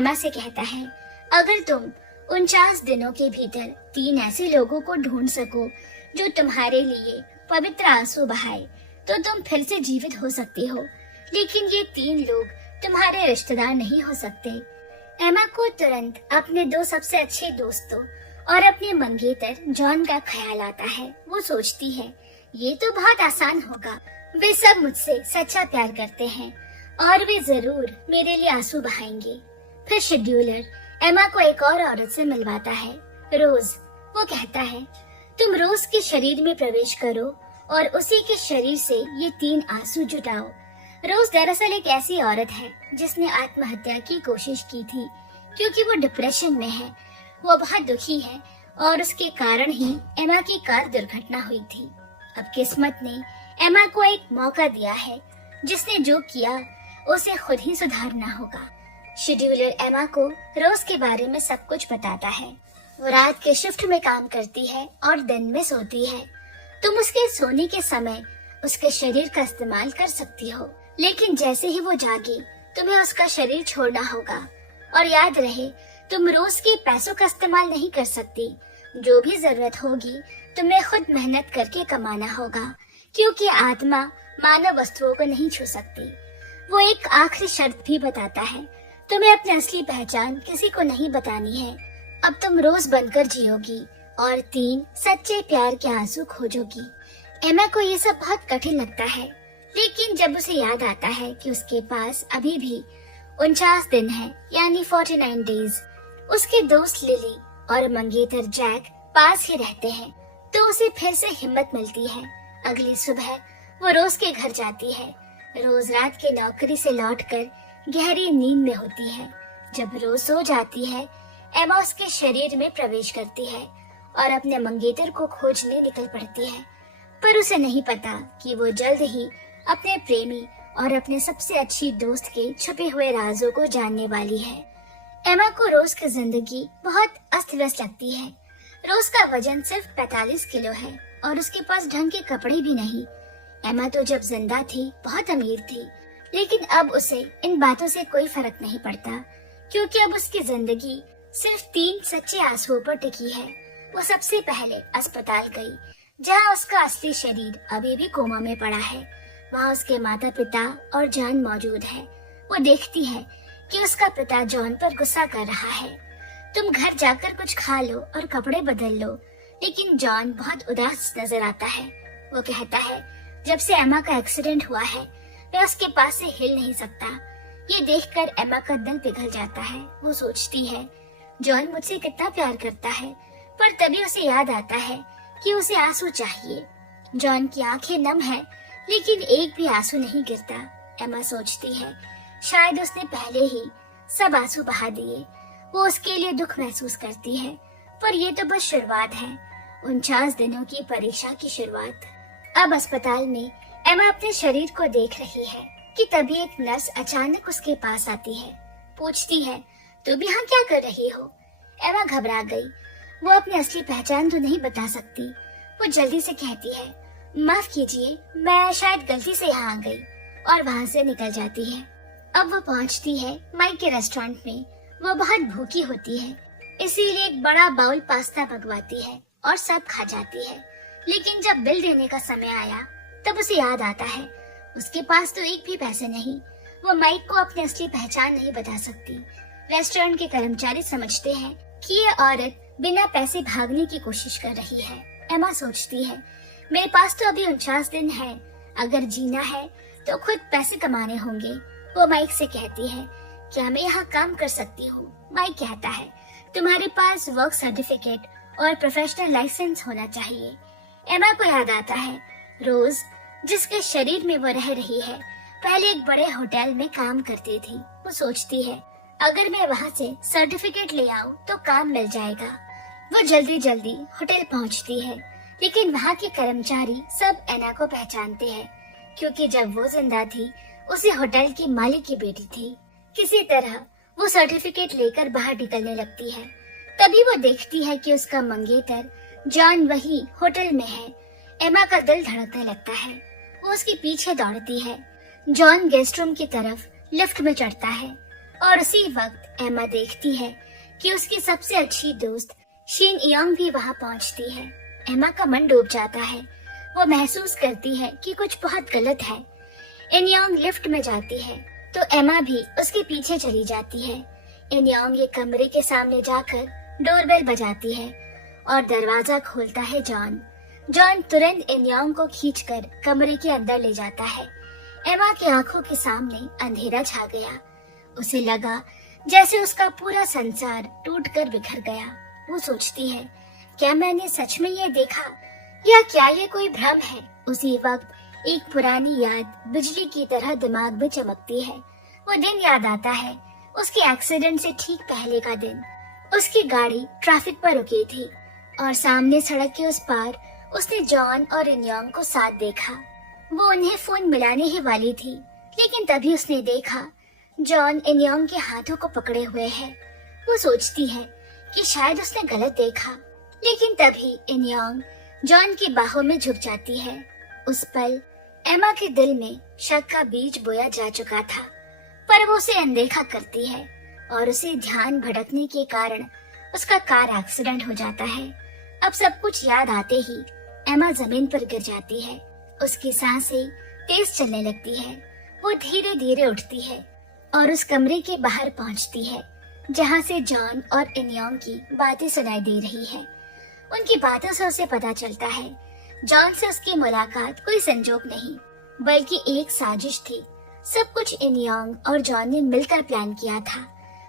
एमा से कहता है, अगर तुम 49 दिनों के भीतर 3 ऐसे लोगों को ढूंढ सको जो तुम्हारे लिए पवित्र आंसू बहाए, तो तुम फिर से जीवित हो सकती हो। लेकिन ये 3 लोग तुम्हारे रिश्तेदार नहीं हो सकते। एमा को तुरंत अपने 2 सबसे अच्छे दोस्तों और अपने मंगेतर जॉन का ख्याल आता है। वो सोचती है, ये तो बहुत आसान होगा। वे सब मुझसे सच्चा प्यार करते हैं और वे जरूर मेरे लिए आंसू बहाएंगे। फिर शेड्यूलर एमा को एक और औरत से मिलवाता है, रोज। वो कहता है, तुम रोज के शरीर में प्रवेश करो और उसी के शरीर से ये 3 आंसू जुटाओ। रोज दरअसल एक ऐसी औरत है जिसने आत्महत्या की कोशिश की थी क्योंकि वो डिप्रेशन में है। वो बहुत दुखी है और उसके कारण ही एमा की कार दुर्घटना हुई थी। अब किस्मत ने एमा को एक मौका दिया है, जिसने जो किया उसे खुद ही सुधारना होगा। शेड्यूलर एमा को रोज के बारे में सब कुछ बताता है। वो रात के शिफ्ट में काम करती है और दिन में सोती है। तुम उसके सोने के समय उसके शरीर का इस्तेमाल कर सकती हो, लेकिन जैसे ही वो जागे तुम्हें उसका शरीर छोड़ना होगा। और याद रहे, तुम रोज के पैसों का इस्तेमाल नहीं कर सकती। जो भी जरूरत होगी तुम्हें खुद मेहनत करके कमाना होगा, क्योंकि आत्मा मानव वस्तुओं को नहीं छू सकती। वो एक आखिरी शर्त भी बताता है, तुम्हें अपनी असली पहचान किसी को नहीं बतानी है। अब तुम रोज बनकर जियोगी और 3 सच्चे प्यार के आंसू खोजोगी। एमा को ये सब बहुत कठिन लगता है, लेकिन जब उसे याद आता है कि उसके पास अभी भी 49 दिन है, यानी 49 डेज, उसके दोस्त लिली और मंगेतर जैक पास ही रहते हैं, तो उसे फिर से हिम्मत मिलती है। अगली सुबह वो रोज के घर जाती है। रोज रात की नौकरी से लौटकर गहरी नींद में होती है। जब रोज सो जाती है, एमा उसके शरीर में प्रवेश करती है और अपने मंगेतर को खोजने निकल पड़ती है। पर उसे नहीं पता कि वो जल्द ही अपने प्रेमी और अपने सबसे अच्छी दोस्त के छुपे हुए राजों को जानने वाली है। एमा को रोज की जिंदगी बहुत अस्त व्यस्त लगती है। रोज का वजन सिर्फ 45 किलो है और उसके पास ढंग के कपड़े भी नहीं। एमा तो जब जिंदा थी बहुत अमीर थी, लेकिन अब उसे इन बातों से कोई फर्क नहीं पड़ता, क्योंकि अब उसकी जिंदगी सिर्फ 3 सच्चे आंसुओं पर टिकी है। वो सबसे पहले अस्पताल गई, जहाँ उसका असली शरीर अभी भी कोमा में पड़ा है। वहाँ उसके माता पिता और जॉन मौजूद है। वो देखती है कि उसका पिता जॉन पर गुस्सा कर रहा है। तुम घर जाकर कुछ खा लो और कपड़े बदल लो। लेकिन जॉन बहुत उदास नजर आता है। वो कहता है, जब से एमा का एक्सीडेंट हुआ है वह उसके पास से हिल नहीं सकता। ये देखकर एमा का दिल पिघल जाता है। वो सोचती है, जॉन मुझसे कितना प्यार करता है, पर तभी उसे याद आता है कि उसे आंसू चाहिए। जॉन की आंखें नम है, लेकिन एक भी आंसू नहीं गिरता। एमा सोचती है, शायद उसने पहले ही सब आंसू बहा दिए। वो उसके लिए दुख महसूस करती है, पर ये तो बस शुरुआत है, 49 दिनों की परीक्षा की शुरुआत। अब अस्पताल में एमा अपने शरीर को देख रही है कि तभी एक नर्स अचानक उसके पास आती है। पूछती है, तुम यहाँ क्या कर रही हो? एमा घबरा गई। वो अपनी असली पहचान तो नहीं बता सकती। वो जल्दी से कहती है, माफ कीजिए, मैं शायद गलती से यहाँ आ गई, और वहाँ से निकल जाती है। अब वो पहुँचती है माइक के रेस्टोरेंट में। वो बहुत भूखी होती है, इसीलिए एक बड़ा बाउल पास्ता मंगवाती है और सब खा जाती है। लेकिन जब बिल देने का समय आया, तब उसे याद आता है उसके पास तो एक भी पैसे नहीं। वो माइक को अपनी असली पहचान नहीं बता सकती। रेस्टोरेंट के कर्मचारी समझते हैं कि ये औरत बिना पैसे भागने की कोशिश कर रही है। एमा सोचती है, मेरे पास तो अभी 49 दिन है, अगर जीना है तो खुद पैसे कमाने होंगे। वो माइक से कहती है, क्या मैं यहाँ काम कर सकती हूँ? माइक कहता है, तुम्हारे पास वर्क सर्टिफिकेट और प्रोफेशनल लाइसेंस होना चाहिए। एमा को याद आता है, रोज जिसके शरीर में वो रह रही है, पहले एक बड़े होटल में काम करती थी। वो सोचती है, अगर मैं वहाँ से सर्टिफिकेट ले आऊँ तो काम मिल जाएगा। वो जल्दी जल्दी होटल पहुँचती है, लेकिन वहाँ के कर्मचारी सब एना को पहचानते हैं, क्योंकि जब वो जिंदा थी उसी होटल की मालिक की बेटी थी। किसी तरह वो सर्टिफिकेट लेकर बाहर निकलने लगती है। तभी वो देखती है कि उसका मंगेतर जॉन वही होटल में है। एमा का दिल धड़कने लगता है। वो उसके पीछे दौड़ती है। जॉन गेस्ट रूम की तरफ लिफ्ट में चढ़ता है। और उसी वक्त एमा देखती है कि उसकी सबसे अच्छी दोस्त शिन योंग भी वहाँ पहुँचती है। एमा का मन डूब जाता है। वो महसूस करती है कि कुछ बहुत गलत है। इन योंग लिफ्ट में जाती है तो एमा भी उसके पीछे चली जाती है। इन योंग ये कमरे के सामने जाकर डोरबेल बजाती है और दरवाजा खोलता है जॉन। जॉन तुरंत इन योंग को खींचकर कमरे के अंदर ले जाता है। एमा की आंखों के सामने अंधेरा छा गया। उसे लगा जैसे उसका पूरा संसार टूटकर बिखर गया। वो सोचती है, क्या मैंने सच में ये देखा या क्या ये कोई भ्रम है? उसी वक्त एक पुरानी याद बिजली की तरह दिमाग में चमकती है। वो दिन याद आता है, उसके एक्सीडेंट से ठीक पहले का दिन। उसकी गाड़ी ट्रैफिक पर रुकी थी और सामने सड़क के उस पार उसने जॉन और इन योंग को साथ देखा। वो उन्हें फोन मिलाने ही वाली थी, लेकिन तभी उसने देखा जॉन इन योंग के हाथों को पकड़े हुए है। वो सोचती है कि शायद उसने गलत देखा, लेकिन तभी इन योंग जॉन की बाहों में झुक जाती है। उस पल एमा के दिल में शक का बीज बोया जा चुका था, पर वो उसे अनदेखा करती है और उसे ध्यान भटकने के कारण उसका कार एक्सीडेंट हो जाता है। अब सब कुछ याद आते ही एमा जमीन पर गिर जाती है। उसकी सांसें तेज चलने लगती है। वो धीरे धीरे उठती है और उस कमरे के बाहर पहुंचती है जहां से जॉन और इन योंग की बातें सुनाई दे रही है। उनकी बातों से उसे पता चलता है जॉन से उसकी मुलाकात कोई संजोग नहीं, बल्कि एक साजिश थी। सब कुछ इन योंग और जॉन ने मिलकर प्लान किया था।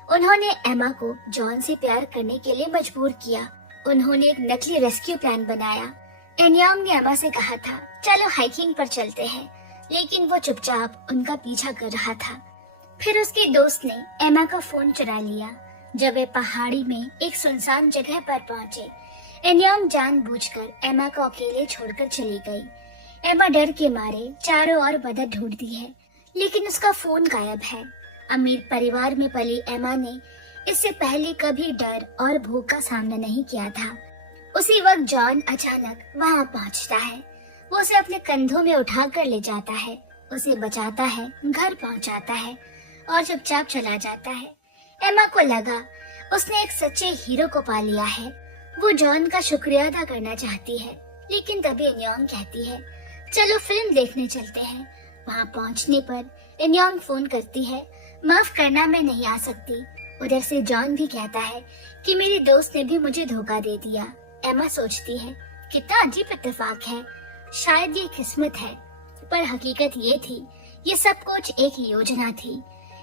उन्होंने एमा को जॉन से प्यार करने के लिए मजबूर किया। उन्होंने एक नकली रेस्क्यू प्लान बनाया। इन योंग ने एमा से कहा था, चलो हाइकिंग पर चलते हैं, लेकिन वो चुपचाप उनका पीछा कर रहा था। फिर उसके दोस्त ने एमा का फोन चुरा लिया। जब वे पहाड़ी में एक सुनसान जगह पर पहुंचे, इन योंग जानबूझकर एमा को अकेले छोड़कर चली गई। एमा डर के मारे चारों ओर मदद ढूंढती है, लेकिन उसका फोन गायब है। अमीर परिवार में पली एमा ने इससे पहले कभी डर और भूख का सामना नहीं किया था। उसी वक्त जॉन अचानक वहाँ पहुँचता है। वो उसे अपने कंधों में उठाकर ले जाता है, उसे बचाता है, घर पहुँचाता है और चुपचाप चला जाता है। एमा को लगा उसने एक सच्चे हीरो को पा लिया है। वो जॉन का शुक्रिया अदा करना चाहती है, लेकिन तभी इन योंग कहती है, चलो फिल्म देखने चलते हैं। वहाँ पहुँचने पर इन योंग फोन करती है, माफ करना मैं नहीं आ सकती। उधर से जॉन भी कहता है कि मेरी दोस्त ने भी मुझे धोखा दे दिया। एमा सोचती है, कितना अजीब इत्तेफाक है, शायद ये किस्मत है। पर हकीकत ये थी, ये सब कुछ एक योजना थी।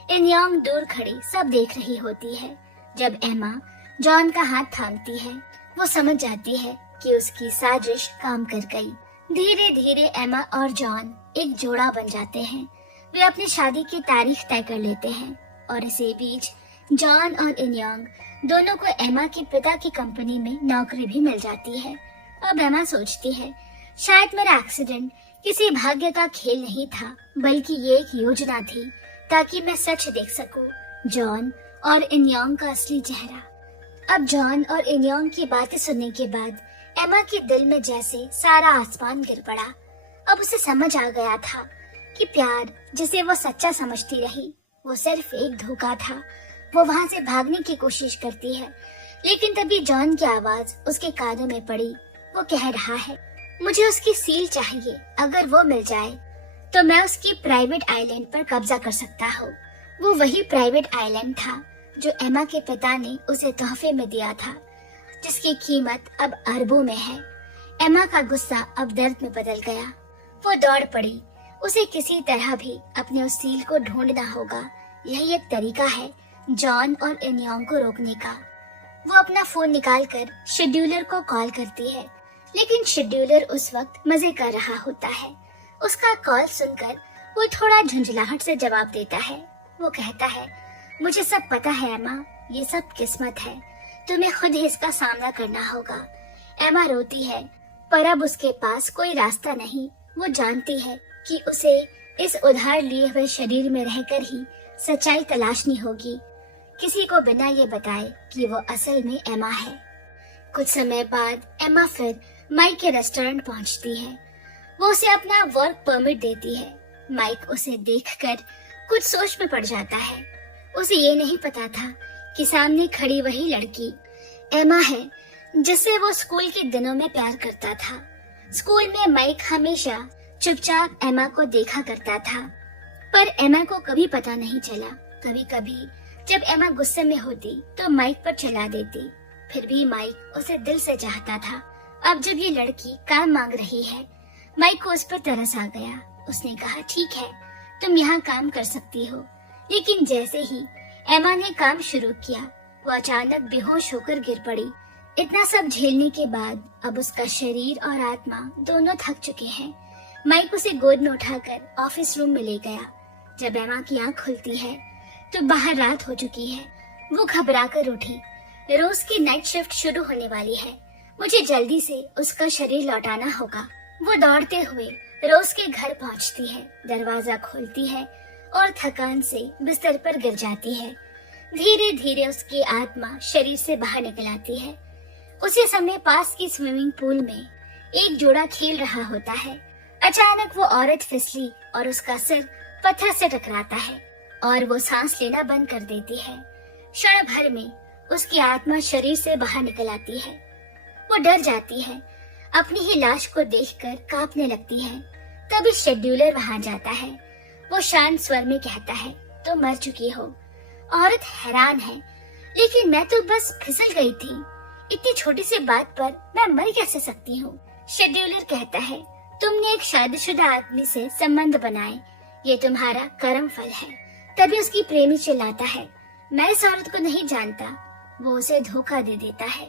इन योंग दूर खड़ी सब देख रही होती है। जब एमा जॉन का हाथ थामती है, वो समझ जाती है कि उसकी साजिश काम कर गई। धीरे धीरे एमा और जॉन एक जोड़ा बन जाते हैं। वे अपनी शादी की तारीख तय कर लेते हैं और इसी बीच जॉन और इन योंग दोनों को एमा के पिता की कंपनी में नौकरी भी मिल जाती है। अब एमा सोचती है, शायद मेरा एक्सीडेंट किसी भाग्य का खेल नहीं था, बल्कि ये एक योजना थी ताकि मैं सच देख सकूं, जॉन और इन योंग का असली चेहरा। अब जॉन और इन योंग की बातें सुनने के बाद एमा के दिल में जैसे सारा आसमान गिर पड़ा। अब उसे समझ आ गया था कि प्यार जिसे वो सच्चा समझती रही, वो सिर्फ एक धोखा था। वो वहाँ से भागने की कोशिश करती है, लेकिन तभी जॉन की आवाज उसके कानों में पड़ी। वो कह रहा है, मुझे उसकी सील चाहिए। अगर वो मिल जाए तो मैं उसकी प्राइवेट आइलैंड पर कब्जा कर सकता हूँ। वो वही प्राइवेट आइलैंड था जो एमा के पिता ने उसे तोहफे में दिया था, जिसकी कीमत अब अरबों में है। एमा का गुस्सा अब दर्द में बदल गया। वो दौड़ पड़ी। उसे किसी तरह भी अपने उस सील को ढूंढना होगा। यही एक तरीका है जॉन और इन योंग को रोकने का। वो अपना फोन निकालकर शेड्यूलर को कॉल करती है, लेकिन शेड्यूलर उस वक्त मजे कर रहा होता है। उसका कॉल सुनकर वो थोड़ा झुंझलाहट से जवाब देता है। वो कहता है, मुझे सब पता है एमा, ये सब किस्मत है, तुम्हें खुद ही इसका सामना करना होगा। एमा रोती है, पर अब उसके पास कोई रास्ता नहीं। वो जानती है कि उसे इस उधार लिए हुए शरीर में रहकर ही सच्चाई तलाशनी होगी, किसी को बिना ये बताए कि वो असल में एमा है। कुछ समय बाद एमा फिर माइक के रेस्टोरेंट पहुंचती है। वो उसे अपना वर्क परमिट देती है। माइक उसे देखकर कुछ सोच में पड़ जाता है। उसे ये नहीं पता था कि सामने खड़ी वही लड़की एमा है जिससे वो स्कूल के दिनों में प्यार करता था। स्कूल में माइक हमेशा चुपचाप एमा को देखा करता था, पर एमा को कभी पता नहीं चला। कभी कभी जब एमा गुस्से में होती तो माइक पर चला देती, फिर भी माइक उसे दिल से चाहता था। अब जब ये लड़की काम मांग रही है, माइक को उस पर तरस आ गया। उसने कहा, ठीक है, तुम यहाँ काम कर सकती हो। लेकिन जैसे ही एमा ने काम शुरू किया, वो अचानक बेहोश होकर गिर पड़ी। इतना सब झेलने के बाद अब उसका शरीर और आत्मा दोनों थक चुके हैं। माइक उसे गोद में उठाकर ऑफिस रूम में ले गया। जब एमा की आंख खुलती है तो बाहर रात हो चुकी है। वो घबराकर उठी। रोज की नाइट शिफ्ट शुरू होने वाली है। मुझे जल्दी से उसका शरीर लौटाना होगा। वो दौड़ते हुए रोज के घर पहुंचती है, दरवाजा खोलती है और थकान से बिस्तर पर गिर जाती है। धीरे धीरे उसकी आत्मा शरीर से बाहर निकल आती है। उसी समय पास की स्विमिंग पूल में एक जोड़ा खेल रहा होता है। अचानक वो औरत फिसली और उसका सिर पत्थर से टकराता है और वो सांस लेना बंद कर देती है। क्षण भर में उसकी आत्मा शरीर से बाहर निकल आती है। वो डर जाती है, अपनी ही लाश को देखकर कांपने लगती है। तभी शेड्यूलर वहां जाता है। वो शांत स्वर में कहता है, तुम मर चुकी हो। औरत हैरान है, लेकिन मैं तो बस फिसल गई थी। इतनी छोटी सी बात पर मैं मर कैसे सकती हूँ? शेड्यूलर कहता है, तुमने एक शादीशुदा आदमी से संबंध बनाए, ये तुम्हारा कर्म फल है। तभी उसकी प्रेमी चिल्लाता है, मैं इस औरत को नहीं जानता। वो उसे धोखा दे देता है।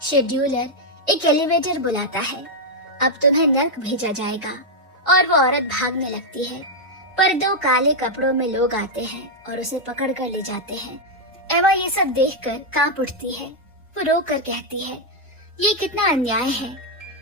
शेड्यूलर एक एलिवेटर बुलाता है। अब तुम्हें नर्क भेजा जाएगा। और वो औरत भागने लगती है, पर 2 काले कपड़ों में लोग आते हैं और उसे पकड़ कर ले जाते हैं। एमा ये सब देखकर कांप उठती है। वो रो कर कहती है, ये कितना अन्याय है।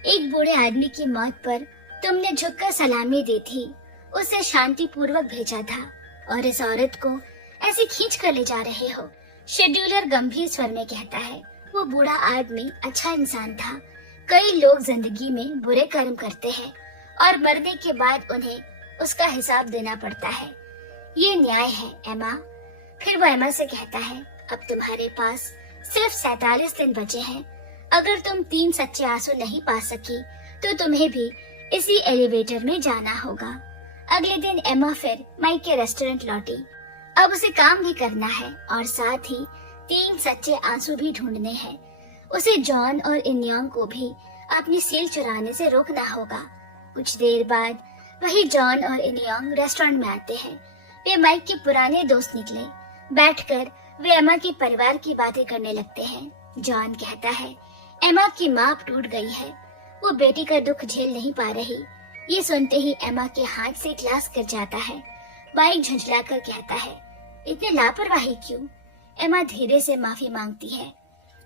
एक बूढ़े आदमी की मौत पर तुमने झुककर सलामी दी थी, उसे शांति पूर्वक भेजा था, और इस औरत को ऐसे खींच कर ले जा रहे हो। शेड्यूलर गंभीर स्वर में कहता है, वो बूढ़ा आदमी अच्छा इंसान था। कई लोग जिंदगी में बुरे कर्म करते हैं और मरने के बाद उन्हें उसका हिसाब देना पड़ता है। ये न्याय है एमा। फिर वो एमा से कहता है, अब तुम्हारे पास सिर्फ 47 दिन बचे हैं। अगर तुम 3 सच्चे आंसू नहीं पा सकी तो तुम्हें भी इसी एलिवेटर में जाना होगा। अगले दिन एमा फिर माइक के रेस्टोरेंट लौटी। अब उसे काम भी करना है और साथ ही 3 सच्चे आंसू भी ढूंढने हैं। उसे जॉन और इन्योंग को भी अपनी सील चुराने से रोकना होगा। कुछ देर बाद वही जॉन और इन्योंग रेस्टोरेंट में आते हैं। वे माइक के पुराने दोस्त निकले। बैठकर वे एमा के परिवार की बातें करने लगते हैं। जॉन कहता है, एमा की माँ अब टूट गई है। वो बेटी का दुख झेल नहीं पा रही। ये सुनते ही एमा के हाथ से ग्लास गिर जाता है। माइक झुंझलाकर कहता है, इतने लापरवाही क्यों? एमा धीरे से माफी मांगती है।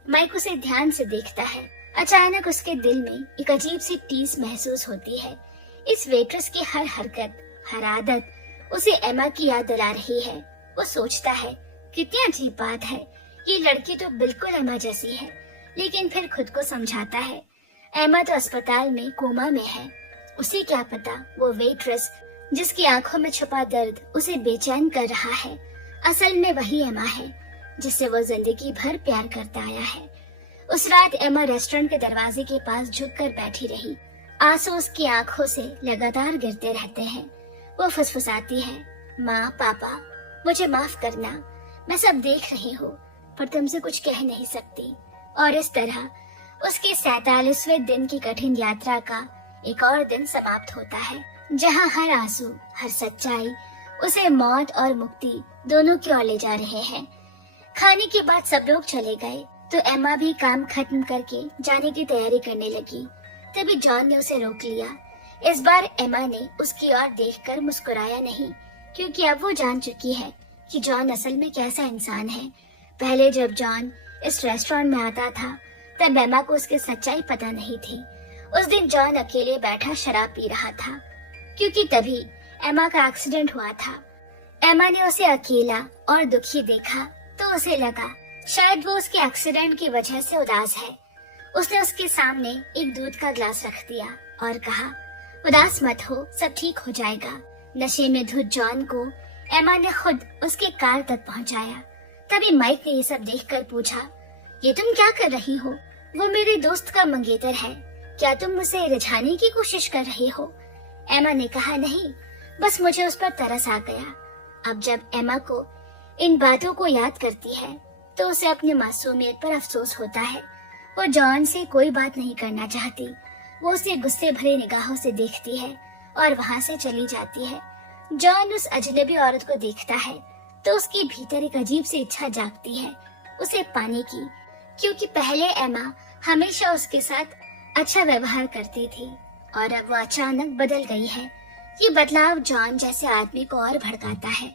माइक उसे ध्यान से देखता है। अचानक उसके दिल में एक अजीब सी टीस महसूस होती है। इस वेट्रेस की हर हरकत, हर आदत उसे एमा की याद दिला रही है। वो सोचता है, कितनी अजीब बात है, ये लड़की तो बिल्कुल एमा जैसी है। लेकिन फिर खुद को समझाता है, एमा तो अस्पताल में कोमा में है। उसे क्या पता वो वेट्रेस जिसकी आंखों में छुपा दर्द उसे बेचैन कर रहा है, असल में वही एमा है जिससे वो जिंदगी भर प्यार करता आया है। उस रात एमा रेस्टोरेंट के दरवाजे के पास झुककर बैठी रही। आंसू उसकी आंखों से लगातार गिरते रहते हैं। वो फुसफुसाती है, माँ, पापा, मुझे माफ करना, मैं सब देख रही हूँ, पर तुमसे कुछ कह नहीं सकती। और इस तरह उसके 47वें दिन की कठिन यात्रा का एक और दिन समाप्त होता है, जहाँ हर आंसू, हर सच्चाई उसे मौत और मुक्ति दोनों की ओर ले जा रहे हैं। खाने के बाद सब लोग चले गए तो एमा भी काम खत्म करके जाने की तैयारी करने लगी। तभी जॉन ने उसे रोक लिया। इस बार एमा ने उसकी ओर देखकर मुस्कुराया नहीं, क्योंकि अब वो जान चुकी है कि जॉन असल में कैसा इंसान है। पहले जब जॉन इस रेस्टोरेंट में आता था तब एमा को उसकी सच्चाई पता नहीं थी। उस दिन जॉन अकेले बैठा शराब पी रहा था, क्योंकि तभी एमा का एक्सीडेंट हुआ था। एमा ने उसे अकेला और दुखी देखा तो उसे लगा शायद वो उसके एक्सीडेंट की वजह से उदास है। उसने उसके सामने एक दूध का ग्लास रख दिया और कहा, उदास मत हो, सब ठीक हो जाएगा। नशे में धुत जॉन को एमा ने खुद उसकी कार तक पहुंचाया। तभी माइक ने ये सब देखकर पूछा, ये तुम क्या कर रही हो? वो मेरे दोस्त का मंगेतर है, क्या तुम उसे रिझाने की कोशिश कर रही हो? एमा ने कहा, नहीं, बस मुझे उस पर तरस आ गया। अब जब एमा को इन बातों को याद करती है तो उसे अपनी मासूमियत पर अफसोस होता है। वो जॉन से कोई बात नहीं करना चाहती। वो उसे गुस्से भरे निगाहों से देखती है और वहाँ से चली जाती है। जॉन उस अजनबी औरत को देखता है तो उसके भीतर एक अजीब सी इच्छा जागती है उसे पाने की, क्योंकि पहले एमा हमेशा उसके साथ अच्छा व्यवहार करती थी और अब वो अचानक बदल गई है। ये बदलाव जॉन जैसे आदमी को और भड़काता है।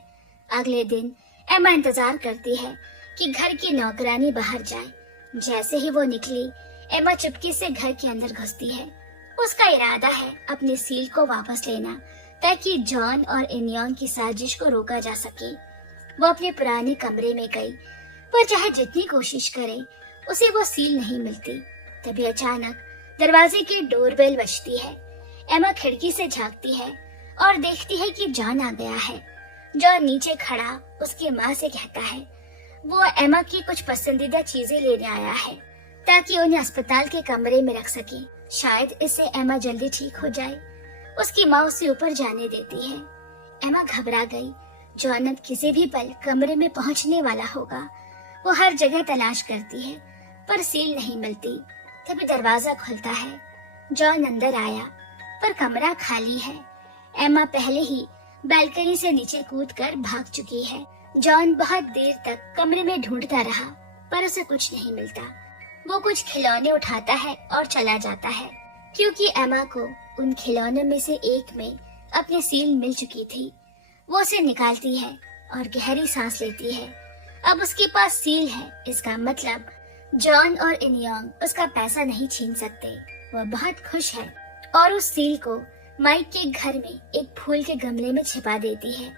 अगले दिन एमा इंतजार करती है कि घर की नौकरानी बाहर जाए। जैसे ही वो निकली, एमा चुपके से घर के अंदर घुसती है। उसका इरादा है अपने सील को वापस लेना ताकि जॉन और इनियोन की साजिश को रोका जा सके। वो अपने पुराने कमरे में गई, पर चाहे जितनी कोशिश करे उसे वो सील नहीं मिलती। तभी अचानक दरवाजे की डोरबेल बजती है। एमा खिड़की से झांकती है और देखती है कि जॉन आ गया है। जॉन नीचे खड़ा उसकी माँ से कहता है वो एमा की कुछ पसंदीदा चीजें लेने आया है ताकि उन्हें अस्पताल के कमरे में रख सके। शायद इससे एमा जल्दी ठीक हो जाए। उसकी माँ उसे ऊपर जाने देती है। एमा घबरा गई। जॉन अब किसी भी पल कमरे में पहुंचने वाला होगा। वो हर जगह तलाश करती है पर सील नहीं मिलती। तभी दरवाजा खुलता है। जॉन अंदर आया पर कमरा खाली है। एमा पहले ही बालकनी से नीचे कूदकर भाग चुकी है। जॉन बहुत देर तक कमरे में ढूंढता रहा पर उसे कुछ नहीं मिलता। वो कुछ खिलौने उठाता है और चला जाता है, क्योंकि एमा को उन खिलौनों में से एक में अपनी सील मिल चुकी थी। वो उसे निकालती है और गहरी सांस लेती है। अब उसके पास सील है, इसका मतलब जॉन और इनियोंग उसका पैसा नहीं छीन सकते। वह बहुत खुश है और उस सील को माइक के घर में एक फूल के गमले में छिपा देती है।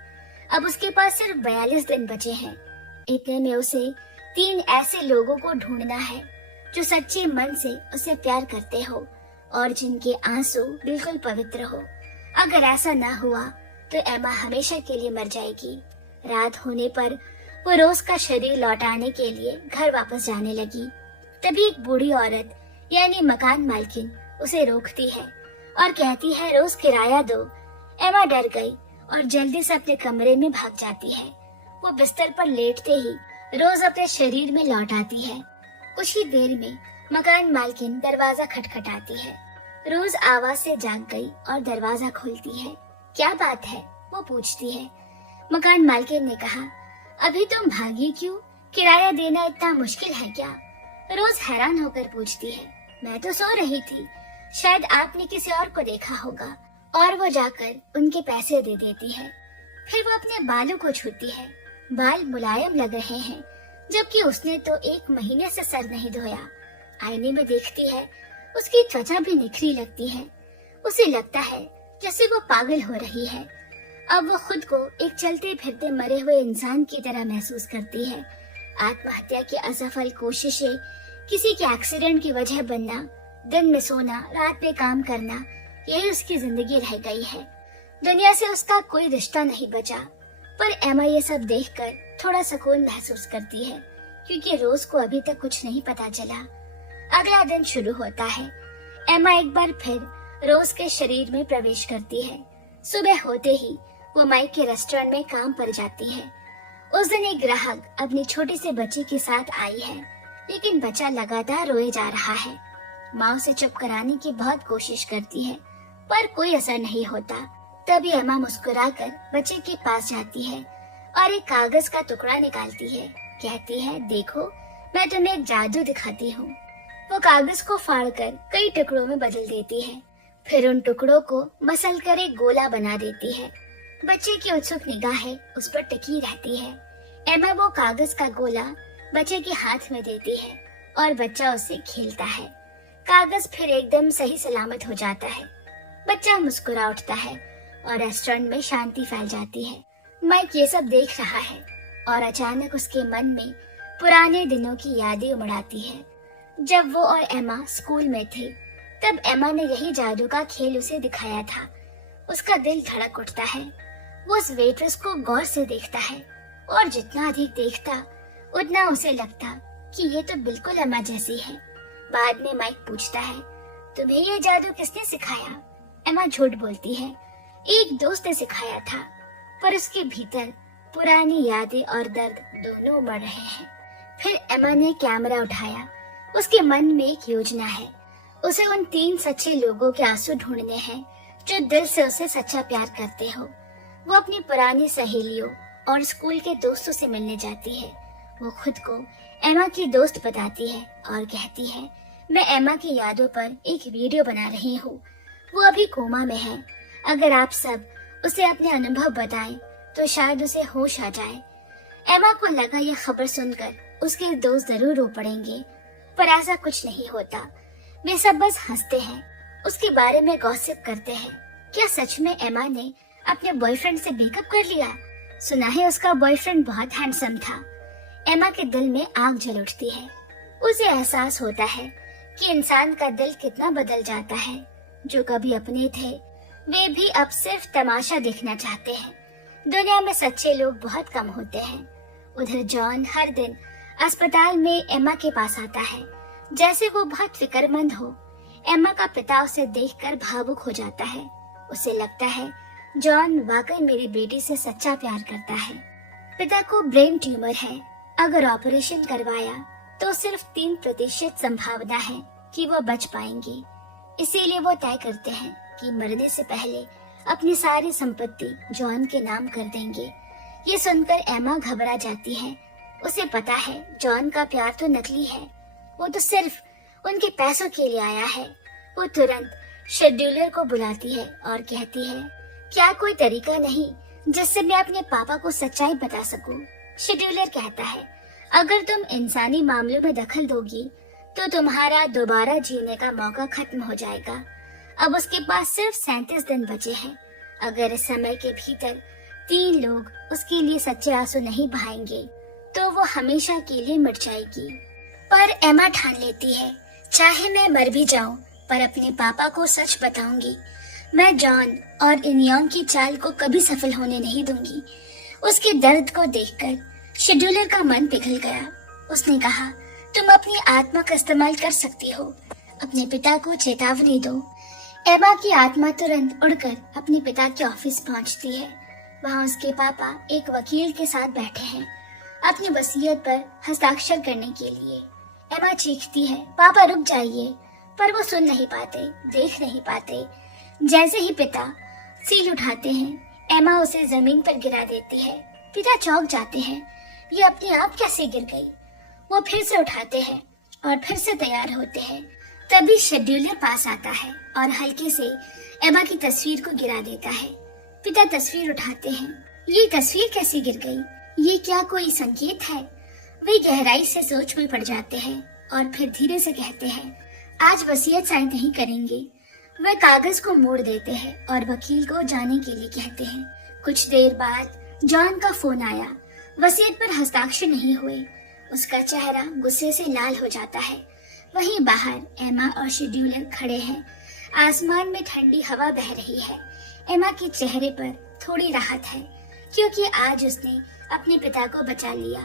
अब उसके पास सिर्फ 42 दिन बचे हैं। इतने में उसे 3 ऐसे लोगों को ढूंढना है जो सच्चे मन से उसे प्यार करते हो और जिनके आंसू बिल्कुल पवित्र हो। अगर ऐसा ना हुआ तो एमा हमेशा के लिए मर जाएगी। रात होने पर वो रोज का शरीर लौटाने के लिए घर वापस जाने लगी। तभी एक बूढ़ी औरत यानी मकान मालकिन उसे रोकती है और कहती है, रोज किराया दो। एमा डर गई और जल्दी से अपने कमरे में भाग जाती है। वो बिस्तर पर लेटते ही रोज अपने शरीर में लौट आती है। कुछ ही देर में मकान मालकिन दरवाजा खटखटाती है। रोज आवाज से जाग गई और दरवाजा खोलती है। क्या बात है? वो पूछती है। मकान मालकिन ने कहा, अभी तुम भागी क्यों? किराया देना इतना मुश्किल है क्या? रोज हैरान होकर पूछती है, मैं तो सो रही थी, शायद आपने किसी और को देखा होगा। और वो जाकर उनके पैसे दे देती है। फिर वो अपने बालों को छूती है। बाल मुलायम लग रहे हैं, जबकि उसने तो 1 महीने से सर नहीं धोया। आईने में देखती है, उसकी त्वचा भी निखरी लगती है। उसे लगता है जैसे वो पागल हो रही है। अब वो खुद को एक चलते फिरते मरे हुए इंसान की तरह महसूस करती है। आत्महत्या की असफल कोशिशें, किसी के एक्सीडेंट की वजह बनना, दिन में सोना, रात में काम करना, यही उसकी जिंदगी रह गई है। दुनिया से उसका कोई रिश्ता नहीं बचा। पर एमा ये सब देखकर थोड़ा सुकून महसूस करती है, क्योंकि रोज को अभी तक कुछ नहीं पता चला। अगला दिन शुरू होता है। एमा एक बार फिर रोज के शरीर में प्रवेश करती है। सुबह होते ही वो माइक के रेस्टोरेंट में काम पर जाती है। उस दिन एक ग्राहक अपनी छोटी से बच्ची के साथ आई है, लेकिन बच्चा लगातार रोए जा रहा है। माँ उसे चुप कराने की बहुत कोशिश करती है, पर कोई असर नहीं होता। तभी एमा मुस्कुराकर बच्चे के पास जाती है और एक कागज का टुकड़ा निकालती है। कहती है, देखो, मैं तुम्हें एक जादू दिखाती हूँ। वो कागज को फाड़कर कई टुकड़ों में बदल देती है। फिर उन टुकड़ों को मसल कर एक गोला बना देती है। बच्चे की उत्सुक निगाहें उस पर टिकी रहती है। एमा वो कागज का गोला बच्चे के हाथ में देती है और बच्चा उससे खेलता है। कागज फिर एकदम सही सलामत हो जाता है। बच्चा मुस्कुरा उठता है और रेस्टोरेंट में शांति फैल जाती है। माइक ये सब देख रहा है और अचानक उसके मन में पुराने दिनों की यादें उमड़ आती है। जब वो और एमा स्कूल में थे, तब एमा ने यही जादू का खेल उसे दिखाया था। उसका दिल धड़क उठता है। वो उस वेट्रेस को गौर से देखता है और जितना अधिक देखता उतना उसे लगता कि ये तो बिल्कुल अम्मा जैसी है। बाद में माइक पूछता है, तुम्हें ये जादू किसने सिखाया? एमा झूठ बोलती है, एक दोस्त ने सिखाया था, पर उसके भीतर पुरानी यादें और दर्द दोनों मर रहे हैं। फिर एमा ने कैमरा उठाया। उसके मन में एक योजना है। उसे उन 3 सच्चे लोगों के आंसू ढूंढने हैं जो दिल से उसे सच्चा प्यार करते हो। वो अपनी पुरानी सहेलियों और स्कूल के दोस्तों से मिलने जाती है। वो खुद को एमा की दोस्त बताती है और कहती है, मैं एमा की यादों पर एक वीडियो बना रही हूँ। वो अभी कोमा में है। अगर आप सब उसे अपने अनुभव बताएं तो शायद उसे होश आ जाए। एमा को लगा यह खबर सुनकर उसके दोस्त जरूर रो पड़ेंगे, पर ऐसा कुछ नहीं होता। वे सब बस हंसते हैं, उसके बारे में गॉसिप करते हैं। क्या सच में एमा ने अपने बॉयफ्रेंड से ब्रेकअप कर लिया? सुना है उसका बॉयफ्रेंड बहुत हैंडसम था। एमा के दिल में आग जल उठती है। उसे एहसास होता है कि इंसान का दिल कितना बदल जाता है। जो कभी अपने थे वे भी अब सिर्फ तमाशा देखना चाहते हैं। दुनिया में सच्चे लोग बहुत कम होते हैं। उधर जॉन हर दिन अस्पताल में एमा के पास आता है, जैसे वो बहुत फिक्रमंद हो। एमा का पिता उसे देखकर भावुक हो जाता है। उसे लगता है जॉन वाकई मेरी बेटी से सच्चा प्यार करता है। पिता को ब्रेन ट्यूमर है। अगर ऑपरेशन करवाया तो सिर्फ 3% संभावना है कि वो बच पाएंगे। इसीलिए वो तय करते हैं कि मरने से पहले अपनी सारी संपत्ति जॉन के नाम कर देंगे। ये सुनकर एमा घबरा जाती है। उसे पता है जॉन का प्यार तो नकली है, वो तो सिर्फ उनके पैसों के लिए आया है। वो तुरंत शेड्यूलर को बुलाती है और कहती है, क्या कोई तरीका नहीं जिससे मैं अपने पापा को सच्चाई बता सकूं? शेड्यूलर कहता है, अगर तुम इंसानी मामलों में दखल दोगी तो तुम्हारा दोबारा जीने का मौका खत्म हो जाएगा। अब उसके पास सिर्फ 37 दिन बचे हैं। अगर इस समय के भीतर 3 लोग उसके लिए सच्चे आंसू नहीं बहाएंगे तो वो हमेशा के लिए मिट जाएगी। पर एमा ठान लेती है, चाहे मैं मर भी जाऊं पर अपने पापा को सच बताऊंगी। मैं जॉन और इनियोंग की चाल को कभी सफल होने नहीं दूंगी। उसके दर्द को देखकर शेड्यूलर का मन पिघल गया। उसने कहा, तुम अपनी आत्मा का इस्तेमाल कर सकती हो, अपने पिता को चेतावनी दो। एमा की आत्मा तुरंत उड़कर अपने पिता के ऑफिस पहुंचती है। वहां उसके पापा एक वकील के साथ बैठे हैं, अपनी वसीयत पर हस्ताक्षर करने के लिए। एमा चीखती है, पापा रुक जाइए, पर वो सुन नहीं पाते, देख नहीं पाते। जैसे ही पिता सील उठाते हैं, एमा उसे जमीन पर गिरा देती है। पिता चौंक जाते हैं, ये अपने आप कैसे गिर गई? वो फिर से उठाते हैं और फिर से तैयार होते हैं। तभी शेड्यूलर पास आता है और हल्के से एमा की तस्वीर को गिरा देता है। पिता तस्वीर उठाते हैं, ये तस्वीर कैसे गिर गई? ये क्या कोई संकेत है? वे गहराई से सोच में पड़ जाते हैं और फिर धीरे से कहते हैं, आज वसीयत साइन नहीं करेंगे। वे कागज को मोड़ देते हैं और वकील को जाने के लिए कहते हैं। कुछ देर बाद जॉन का फोन आया। वसीयत पर हस्ताक्षर नहीं हुए। उसका चेहरा गुस्से से लाल हो जाता है। वहीं बाहर एमा और शेड्यूलर खड़े हैं। आसमान में ठंडी हवा बह रही है। एमा के चेहरे पर थोड़ी राहत है क्योंकि आज उसने अपने पिता को बचा लिया।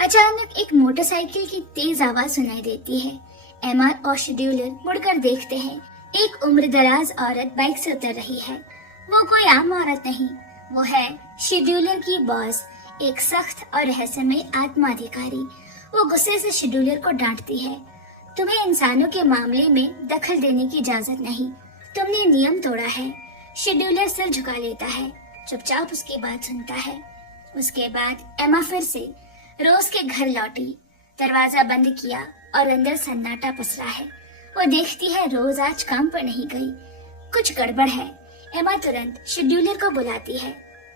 अचानक एक मोटरसाइकिल की तेज आवाज सुनाई देती है। एमा और शेड्यूलर मुड़कर देखते हैं। एक उम्रदराज औरत बाइक से उतर रही है। वो कोई आम औरत नहीं, वो है शेड्यूलर की बॉस, एक सख्त और रहस्यमय आत्मा अधिकारी। वो गुस्से से शेड्यूलर को डांटती है, तुम्हें इंसानों के मामले में दखल देने की इजाजत नहीं, तुमने नियम तोड़ा है। शेड्यूलर सिर झुका लेता है, चुपचाप उसकी बात सुनता है। उसके बाद एमा फिर से रोज के घर लौटी। दरवाजा बंद किया और अंदर सन्नाटा पसरा है। वो देखती है रोज आज काम पर नहीं गई, कुछ गड़बड़ है। एमा तुरंत शेड्यूलर को बुलाती है।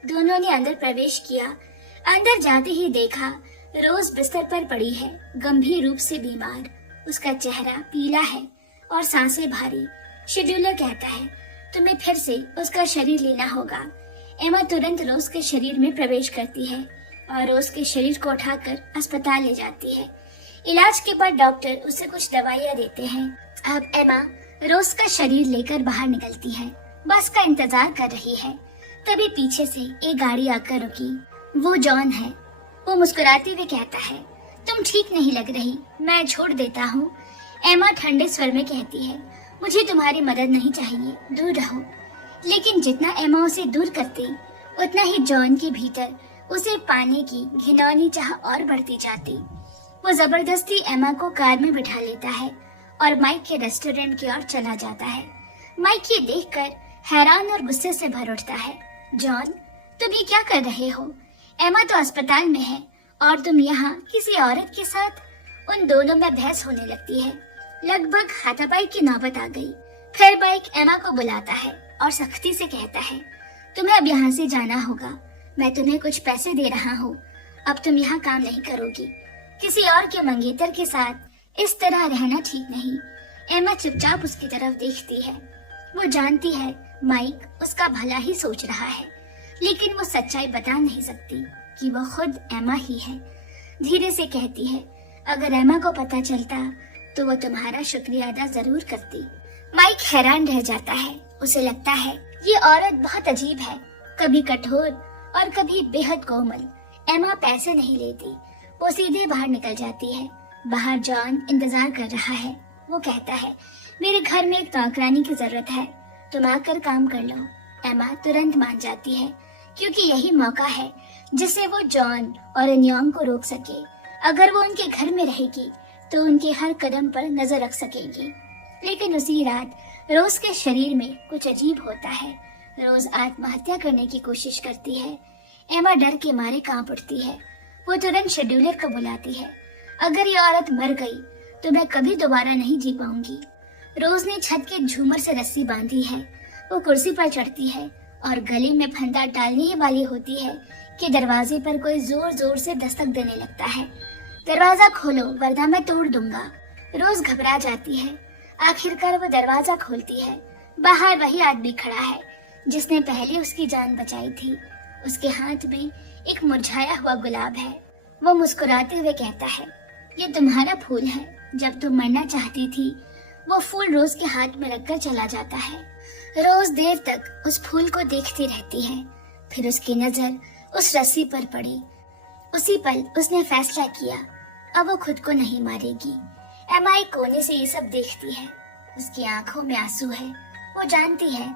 दोनों ने अंदर प्रवेश किया। अंदर जाते ही देखा रोज बिस्तर पर पड़ी है, गंभीर रूप से बीमार। उसका चेहरा पीला है और सांसें भारी। शेड्यूलर कहता है, तुम्हें फिर से उसका शरीर लेना होगा। एमा तुरंत रोज के शरीर में प्रवेश करती है और रोज के शरीर को उठाकर अस्पताल ले जाती है। इलाज के बाद डॉक्टर उसे कुछ दवाइयाँ देते हैं। अब एमा रोज का शरीर लेकर बाहर निकलती है। बस का इंतजार कर रही है तभी पीछे से एक गाड़ी आकर रुकी। वो जॉन है। वो मुस्कुराते हुए कहता है, तुम ठीक नहीं लग रही, मैं छोड़ देता हूँ। एमा ठंडे स्वर में कहती है, मुझे तुम्हारी मदद नहीं चाहिए, दूर रहो। लेकिन जितना एमा उसे दूर करती, उतना ही जॉन के भीतर उसे पाने की घिनौनी चाह और बढ़ती जाती। वो जबरदस्ती एमा को कार में बिठा लेता है और माइक के रेस्टोरेंट की ओर चला जाता है। माइक ये देखकर हैरान और गुस्से से भर उठता है। जॉन, तुम ये क्या कर रहे हो? एमा तो अस्पताल में है और तुम यहाँ किसी औरत के साथ। उन दोनों में बहस होने लगती है। लगभग हाथापाई की नौबत आ गई। फिर माइक एमा को बुलाता है और सख्ती से कहता है, तुम्हें अब यहाँ से जाना होगा। मैं तुम्हें कुछ पैसे दे रहा हूँ। अब तुम यहाँ काम नहीं करोगी। किसी और के मंगेतर के साथ इस तरह रहना ठीक नहीं। एमा चुपचाप उसकी तरफ देखती है। वो जानती है माइक उसका भला ही सोच रहा है, लेकिन वो सच्चाई बता नहीं सकती कि वो खुद एमा ही है। धीरे से कहती है, अगर एमा को पता चलता तो वो तुम्हारा शुक्रिया अदा जरूर करती। माइक हैरान रह जाता है। उसे लगता है ये औरत बहुत अजीब है, कभी कठोर और कभी बेहद कोमल। एमा पैसे नहीं लेती, वो सीधे बाहर निकल जाती है। बाहर जॉन इंतजार कर रहा है। वो कहता है, मेरे घर में एक नौकरानी की जरूरत है, तुम आकर काम कर लो। एमा तुरंत मान जाती है, क्योंकि यही मौका है जिससे वो जॉन और अन्योंग को रोक सके। अगर वो उनके घर में रहेगी तो उनके हर कदम पर नजर रख सकेगी। लेकिन उसी रात रोज के शरीर में कुछ अजीब होता है। रोज आत्महत्या करने की कोशिश करती है। एमा डर के मारे कांप उठती है। वो तुरंत शेड्यूलर को बुलाती है। अगर ये औरत मर गई तो मैं कभी दोबारा नहीं जी पाऊंगी। रोज ने छत के झूमर से रस्सी बांधी है। वो कुर्सी पर चढ़ती है और गले में फंदा डालने ही वाली होती है कि दरवाजे पर कोई जोर जोर से दस्तक देने लगता है। दरवाजा खोलो वरना मैं तोड़ दूंगा। रोज घबरा जाती है। आखिरकार वो दरवाजा खोलती है। बाहर वही आदमी खड़ा है जिसने पहले उसकी जान बचाई थी। उसके हाथ में एक मुरझाया हुआ गुलाब है। वो मुस्कुराते हुए कहता है, ये तुम्हारा फूल है। जब तुम मरना चाहती थी वो फूल रोज के हाथ में रखकर चला जाता है। रोज देर तक उस फूल को देखती रहती है। फिर उसकी नजर उस रस्सी पर पड़ी। उसी पल उसने फैसला किया, अब वो खुद को नहीं मारेगी। एमा एक कोने से ये सब देखती है। उसकी आंखों में आंसू है। वो जानती है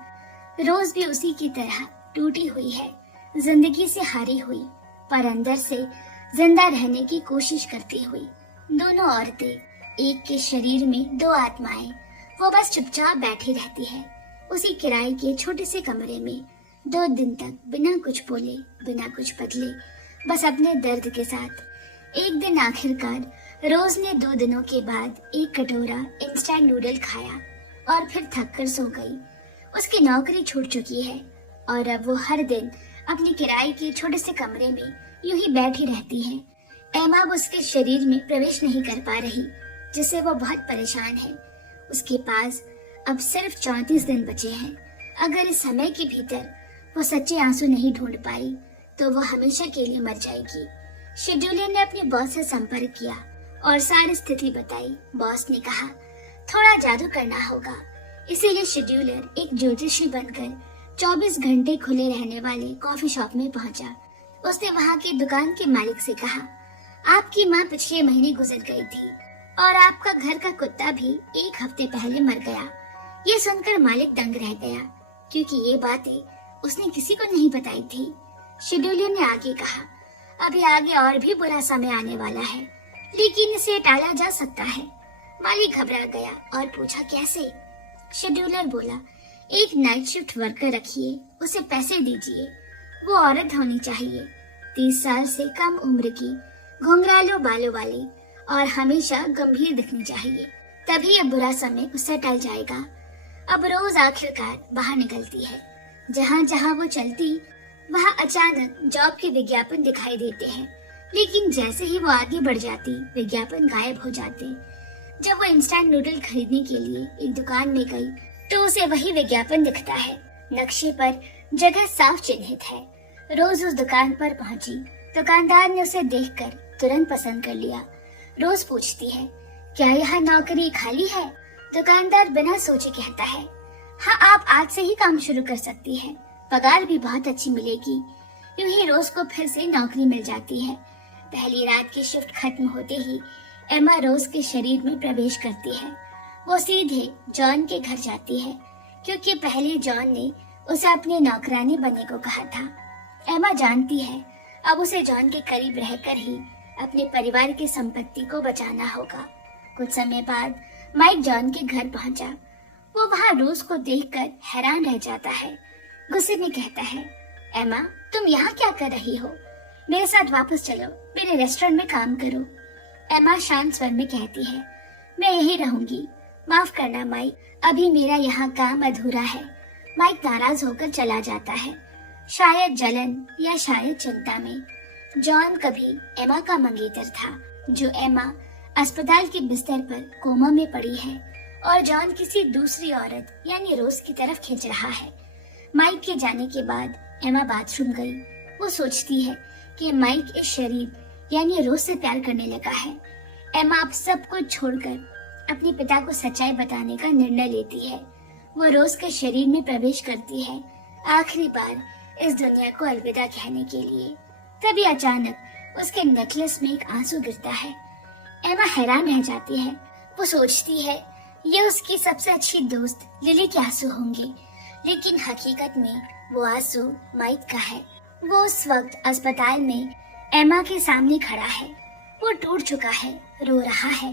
रोज भी उसी की तरह टूटी हुई है, जिंदगी से हारी हुई, पर अंदर से जिंदा रहने की कोशिश करती हुई। दोनों औरतें, एक के शरीर में दो आत्माएं। वो बस चुपचाप बैठी रहती है उसी किराए के छोटे से कमरे में, 2 दिन तक बिना कुछ बोले, बिना कुछ बदले, बस अपने दर्द के साथ। एक दिन आखिरकार रोज ने 2 दिनों के बाद एक कटोरा इंस्टेंट नूडल खाया और फिर थक कर सो गई। उसकी नौकरी छूट चुकी है और अब वो हर दिन अपने किराए के छोटे से कमरे में यूं ही बैठी रहती है। एमा अब उसके शरीर में प्रवेश नहीं कर पा रही, जिससे वो बहुत परेशान है। उसके पास अब सिर्फ 34 दिन बचे हैं। अगर इस समय के भीतर वो सच्चे आंसू नहीं ढूंढ पाई तो वो हमेशा के लिए मर जाएगी। शेड्यूलर ने अपने बॉस से संपर्क किया और सारी स्थिति बताई। बॉस ने कहा थोड़ा जादू करना होगा, इसीलिए शेड्यूलर एक ज्योतिषी बनकर 24 घंटे खुले रहने वाले कॉफी शॉप में पहुंचा। उसने वहां की दुकान के मालिक से कहा, आपकी माँ पिछले महीने गुजर गई थी और आपका घर का कुत्ता भी 1 हफ्ते पहले मर गया। ये सुनकर मालिक दंग रह गया, क्योंकि ये बातें उसने किसी को नहीं बताई थी। शेड्यूलर ने आगे कहा, अभी आगे और भी बुरा समय आने वाला है, लेकिन इसे टाला जा सकता है। मालिक घबरा गया और पूछा, कैसे? शेड्यूलर बोला, एक नाइट शिफ्ट वर्कर रखिए, उसे पैसे दीजिए। वो औरत होनी चाहिए, 30 साल से कम उम्र की, घुंघराले बालों वाली और हमेशा गंभीर दिखनी चाहिए, तभी ये बुरा समय उससे टल जाएगा। अब रोज आखिरकार बाहर निकलती है। जहाँ जहाँ वो चलती वहाँ अचानक जॉब के विज्ञापन दिखाई देते हैं, लेकिन जैसे ही वो आगे बढ़ जाती विज्ञापन गायब हो जाते। जब वो इंस्टेंट नूडल खरीदने के लिए एक दुकान में गई तो उसे वही विज्ञापन दिखता है। नक्शे पर जगह साफ चिन्हित है। रोज उस दुकान पर पहुंची। दुकानदार ने उसे देखकर तुरंत पसंद कर लिया। रोज पूछती है, क्या यह नौकरी खाली है? दुकानदार बिना सोचे कहता है, हाँ, आप आज से ही काम शुरू कर सकती हैं, पगार भी बहुत अच्छी मिलेगी। यूं ही रोज को फिर से नौकरी मिल जाती है। पहली रात की शिफ्ट खत्म होते ही एमा रोज के शरीर में प्रवेश करती है। वो सीधे जॉन के घर जाती है, क्योंकि पहले जॉन ने उसे अपनी नौकरानी बनने को कहा था। एमा जानती है अब उसे जॉन के करीब रहकर ही अपने परिवार की संपत्ति को बचाना होगा। कुछ समय बाद माइक जॉन के घर पहुंचा। वो वहाँ रोज को देखकर हैरान रह जाता है। गुस्से में कहता है, एमा तुम यहाँ क्या कर रही हो? मेरे साथ वापस चलो, मेरे रेस्टोरेंट में काम करो। एमा शांत स्वर में कहती है, मैं यही रहूंगी। माफ करना माइक, अभी मेरा यहाँ काम अधूरा है। माइक नाराज होकर चला जाता है, शायद जलन या शायद चिंता में। जॉन कभी एमा का मंगेतर था, जो एमा अस्पताल के बिस्तर पर कोमा में पड़ी है और जॉन किसी दूसरी औरत यानी रोज की तरफ खींच रहा है। माइक के जाने के बाद एमा बाथरूम गई। वो सोचती है कि माइक इस शरीर यानी रोज से प्यार करने लगा है। एमा अब सब कुछ छोड़कर अपने पिता को सच्चाई बताने का निर्णय लेती है। वो रोज के शरीर में प्रवेश करती है, आखिरी बार इस दुनिया को अलविदा कहने के लिए। तभी अचानक उसके नेकलेस में एक आंसू गिरता है। एमा हैरान रह जाती है। वो सोचती है ये उसकी सबसे अच्छी दोस्त लिली के आंसू होंगे, लेकिन हकीकत में वो आंसू माइक का है। वो उस वक्त अस्पताल में एमा के सामने खड़ा है। वो टूट चुका है, रो रहा है,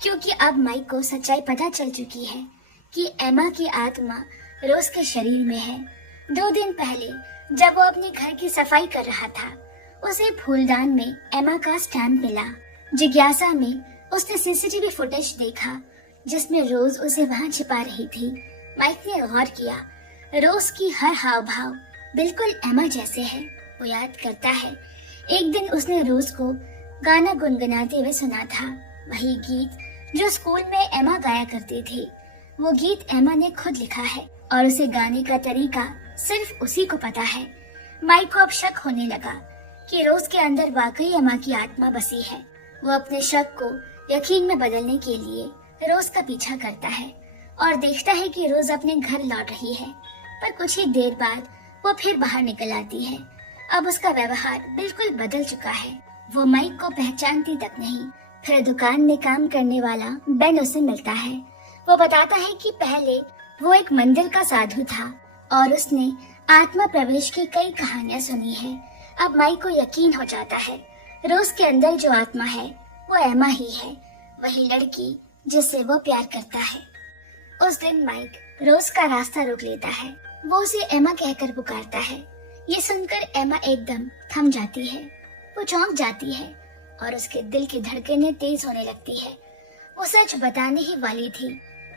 क्योंकि अब माइक को सच्चाई पता चल चुकी है कि एमा की आत्मा रोज के शरीर में है। 2 दिन पहले जब वो अपने घर की सफाई कर रहा था, उसे फूलदान में एमा का स्टैम्प मिला। जिज्ञासा में उसने सीसीटीवी फुटेज देखा जिसमें रोज उसे वहां छिपा रही थी। माइक ने गौर किया, रोज की हर हाव भाव बिल्कुल एमा जैसे है। वो याद करता है एक दिन उसने रोज को गाना गुनगुनाते हुए सुना था, वही गीत जो स्कूल में एमा गाया करती थी। वो गीत एमा ने खुद लिखा है और उसे गाने का तरीका सिर्फ उसी को पता है। माइक को अब शक होने लगा कि रोज के अंदर वाकई एमा की आत्मा बसी है। वो अपने शक को यकीन में बदलने के लिए रोज का पीछा करता है और देखता है कि रोज अपने घर लौट रही है, पर कुछ ही देर बाद वो फिर बाहर निकल आती है। अब उसका व्यवहार बिल्कुल बदल चुका है। वो माइक को पहचानती तक नहीं। फिर दुकान में काम करने वाला बेन उसे मिलता है। वो बताता है कि पहले वो एक मंदिर का साधु था और उसने आत्मा प्रवेश की कई कहानियां सुनी है। अब माइक को यकीन हो जाता है रोज के अंदर जो आत्मा है वो एमा ही है, वही लड़की जिससे वो प्यार करता है। उस दिन माइक रोज का रास्ता रोक लेता है। वो उसे एमा कहकर पुकारता है। ये सुनकर एमा एकदम थम जाती है। वो चौंक जाती है और उसके दिल की धड़कनें तेज होने लगती है। वो सच बताने ही वाली थी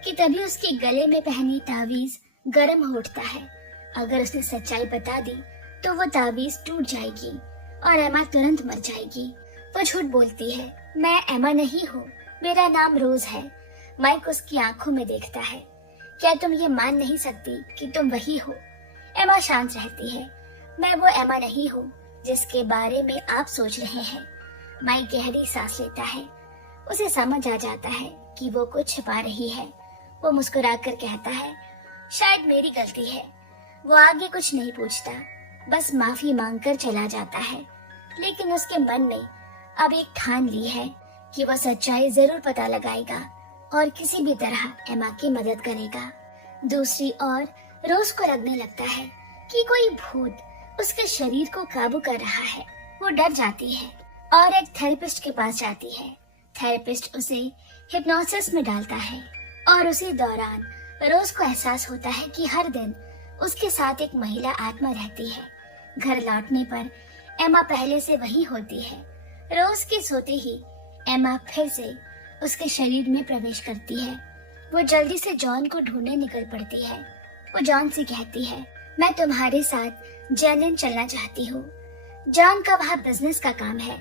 कि तभी उसके गले में पहनी तावीज गर्म हो उठता है। अगर उसने सच्चाई बता दी तो वो तावीज टूट जाएगी और एमा तुरंत मर जाएगी। वो झूठ बोलती है, मैं एमा नहीं हूँ, मेरा नाम रोज है। माइक उसकी आंखों में देखता है। क्या तुम ये मान नहीं सकती कि तुम वही हो? एमा शांत रहती है। मैं वो एमा नहीं हूँ जिसके बारे में आप सोच रहे हैं। माइक गहरी सांस लेता है। उसे समझ आ जाता है कि वो कुछ छिपा रही है। वो मुस्कुराकर कहता है, शायद मेरी गलती है। वो आगे कुछ नहीं पूछता, बस माफी मांगकर चला जाता है। लेकिन उसके मन में अब एक ठान ली है कि वह सच्चाई जरूर पता लगाएगा और किसी भी तरह एमा की मदद करेगा। दूसरी ओर रोज को लगने लगता है कि कोई भूत उसके शरीर को काबू कर रहा है। वो डर जाती है और एक थेरेपिस्ट के पास जाती है। थेरेपिस्ट उसे हिप्नोसिस में डालता है और उसी दौरान रोज को एहसास होता है कि हर दिन उसके साथ एक महिला आत्मा रहती है। घर लौटने पर एमा पहले से वही होती है। रोज के सोते ही एमा फिर से उसके शरीर में प्रवेश करती है। वो जल्दी से जॉन को ढूंढने निकल पड़ती है। वो जॉन से कहती है, मैं तुम्हारे साथ जर्नन चलना चाहती हूँ। जॉन का वहाँ बिजनेस का काम है।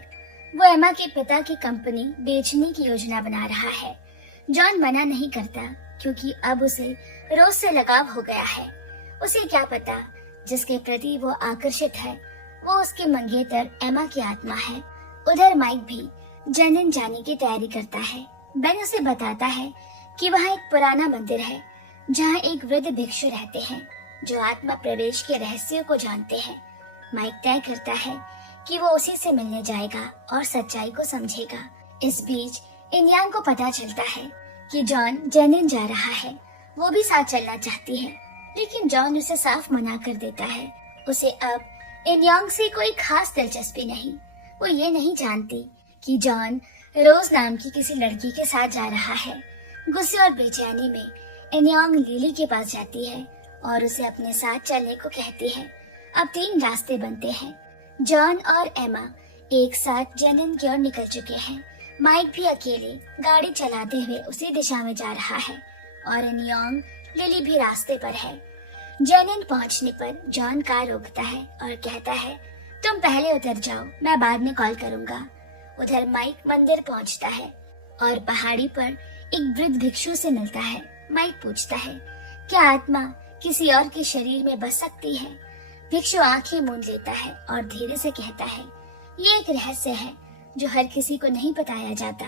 वो एमा के पिता की कंपनी बेचने की योजना बना रहा है। जॉन मना नहीं करता क्योंकि अब उसे रोज से लगाव हो गया है। उसे क्या पता जिसके प्रति वो आकर्षित है वो उसकी मंगेतर एमा की आत्मा है। उधर माइक भी जर्नन जाने की तैयारी करता है। बेन उसे बताता है कि वहाँ एक पुराना मंदिर है जहाँ एक वृद्ध भिक्षु रहते हैं। जो आत्मा प्रवेश के रहस्यों को जानते हैं। माइक तय करता है कि वो उसी से मिलने जाएगा और सच्चाई को समझेगा। इस बीच इनयांग को पता चलता है कि जॉन जेनिन जा रहा है। वो भी साथ चलना चाहती है, लेकिन जॉन उसे साफ मना कर देता है। उसे अब इनयांग से कोई खास दिलचस्पी नहीं। वो ये नहीं जानती कि जॉन रोज नाम की किसी लड़की के साथ जा रहा है। गुस्से और बेचैनी में इनयांग लिली के पास जाती है और उसे अपने साथ चलने को कहती है। अब 3 रास्ते बनते हैं। जॉन और एमा एक साथ जेनिन की ओर निकल चुके हैं। माइक भी अकेले गाड़ी चलाते हुए उसी दिशा में जा रहा है और इनयांग लिली भी रास्ते पर है। जेनिन पहुंचने पर जॉन कार रोकता है और कहता है, तुम पहले उतर जाओ, मैं बाद में कॉल करूंगा। उधर माइक मंदिर पहुंचता है और पहाड़ी पर एक वृद्ध भिक्षु से मिलता है। माइक पूछता है, क्या आत्मा किसी और के शरीर में बस सकती है? भिक्षु आंखें मूंद लेता है और धीरे से कहता है, ये एक रहस्य है जो हर किसी को नहीं बताया जाता।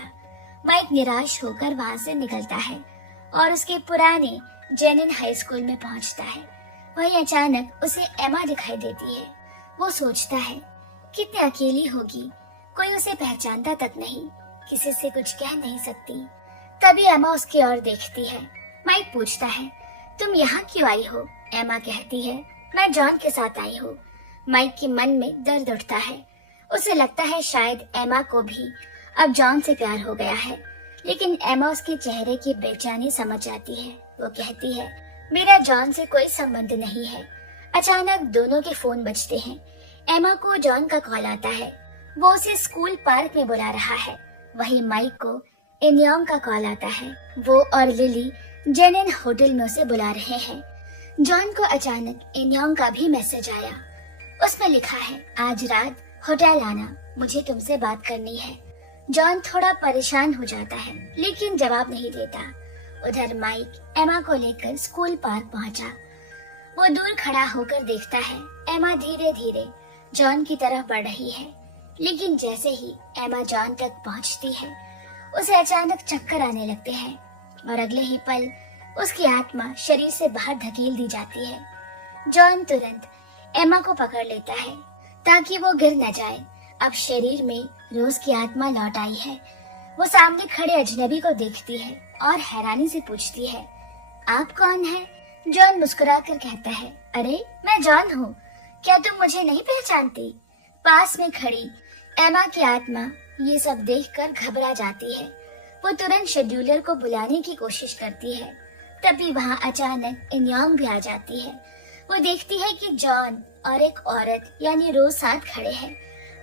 माइक निराश होकर वहां से निकलता है और उसके पुराने जेनिन हाई स्कूल में पहुंचता है। वहीं अचानक उसे एमा दिखाई देती है। वो सोचता है, कितनी अकेली होगी, कोई उसे पहचानता तक नहीं, किसी से कुछ कह नहीं सकती। तभी एमा उसकी ओर देखती है। माइक पूछता है, तुम यहाँ क्यों आई हो? एमा कहती है, मैं जॉन के साथ आई हूँ। माइक के मन में दर्द उठता है। उसे लगता है शायद एमा को भी अब जॉन से प्यार हो गया है, लेकिन एमा उसके चेहरे की बेचैनी समझ जाती है। वो कहती है, मेरा जॉन से कोई संबंध नहीं है। अचानक दोनों के फोन बजते हैं। एमा को जॉन का कॉल आता है। वो उसे स्कूल पार्क में बुला रहा है। वहीं माइक को इनयांग का कॉल आता है। वो और लिली जेनिन होटल में उसे बुला रहे हैं। जॉन को अचानक इनयांग का भी मैसेज आया। उसमें लिखा है, आज रात होटल आना, मुझे तुमसे बात करनी है। जॉन थोड़ा परेशान हो जाता है, लेकिन जवाब नहीं देता। उधर माइक एमा को लेकर स्कूल पार्क पहुंचा। वो दूर खड़ा होकर देखता है, एमा धीरे धीरे जॉन की तरफ बढ़ रही है। लेकिन जैसे ही एमा जॉन तक पहुंचती है, उसे अचानक चक्कर आने लगते हैं और अगले ही पल उसकी आत्मा शरीर से बाहर धकेल दी जाती है। जॉन तुरंत एमा को पकड़ लेता है ताकि वो गिर न जाए। अब शरीर में रोज की आत्मा लौट आई है। वो सामने खड़े अजनबी को देखती है और हैरानी से पूछती है, आप कौन हैं? जॉन मुस्कुराकर कहता है, अरे मैं जॉन हूँ, क्या तुम मुझे नहीं पहचानती? पास में खड़ी एमा की आत्मा ये सब देखकर घबरा जाती है। वो तुरंत शेड्यूलर को बुलाने की कोशिश करती है। तभी वहाँ अचानक इनयांग भी आ जाती है। वो देखती है कि जॉन और एक औरत यानी रोज साथ खड़े हैं।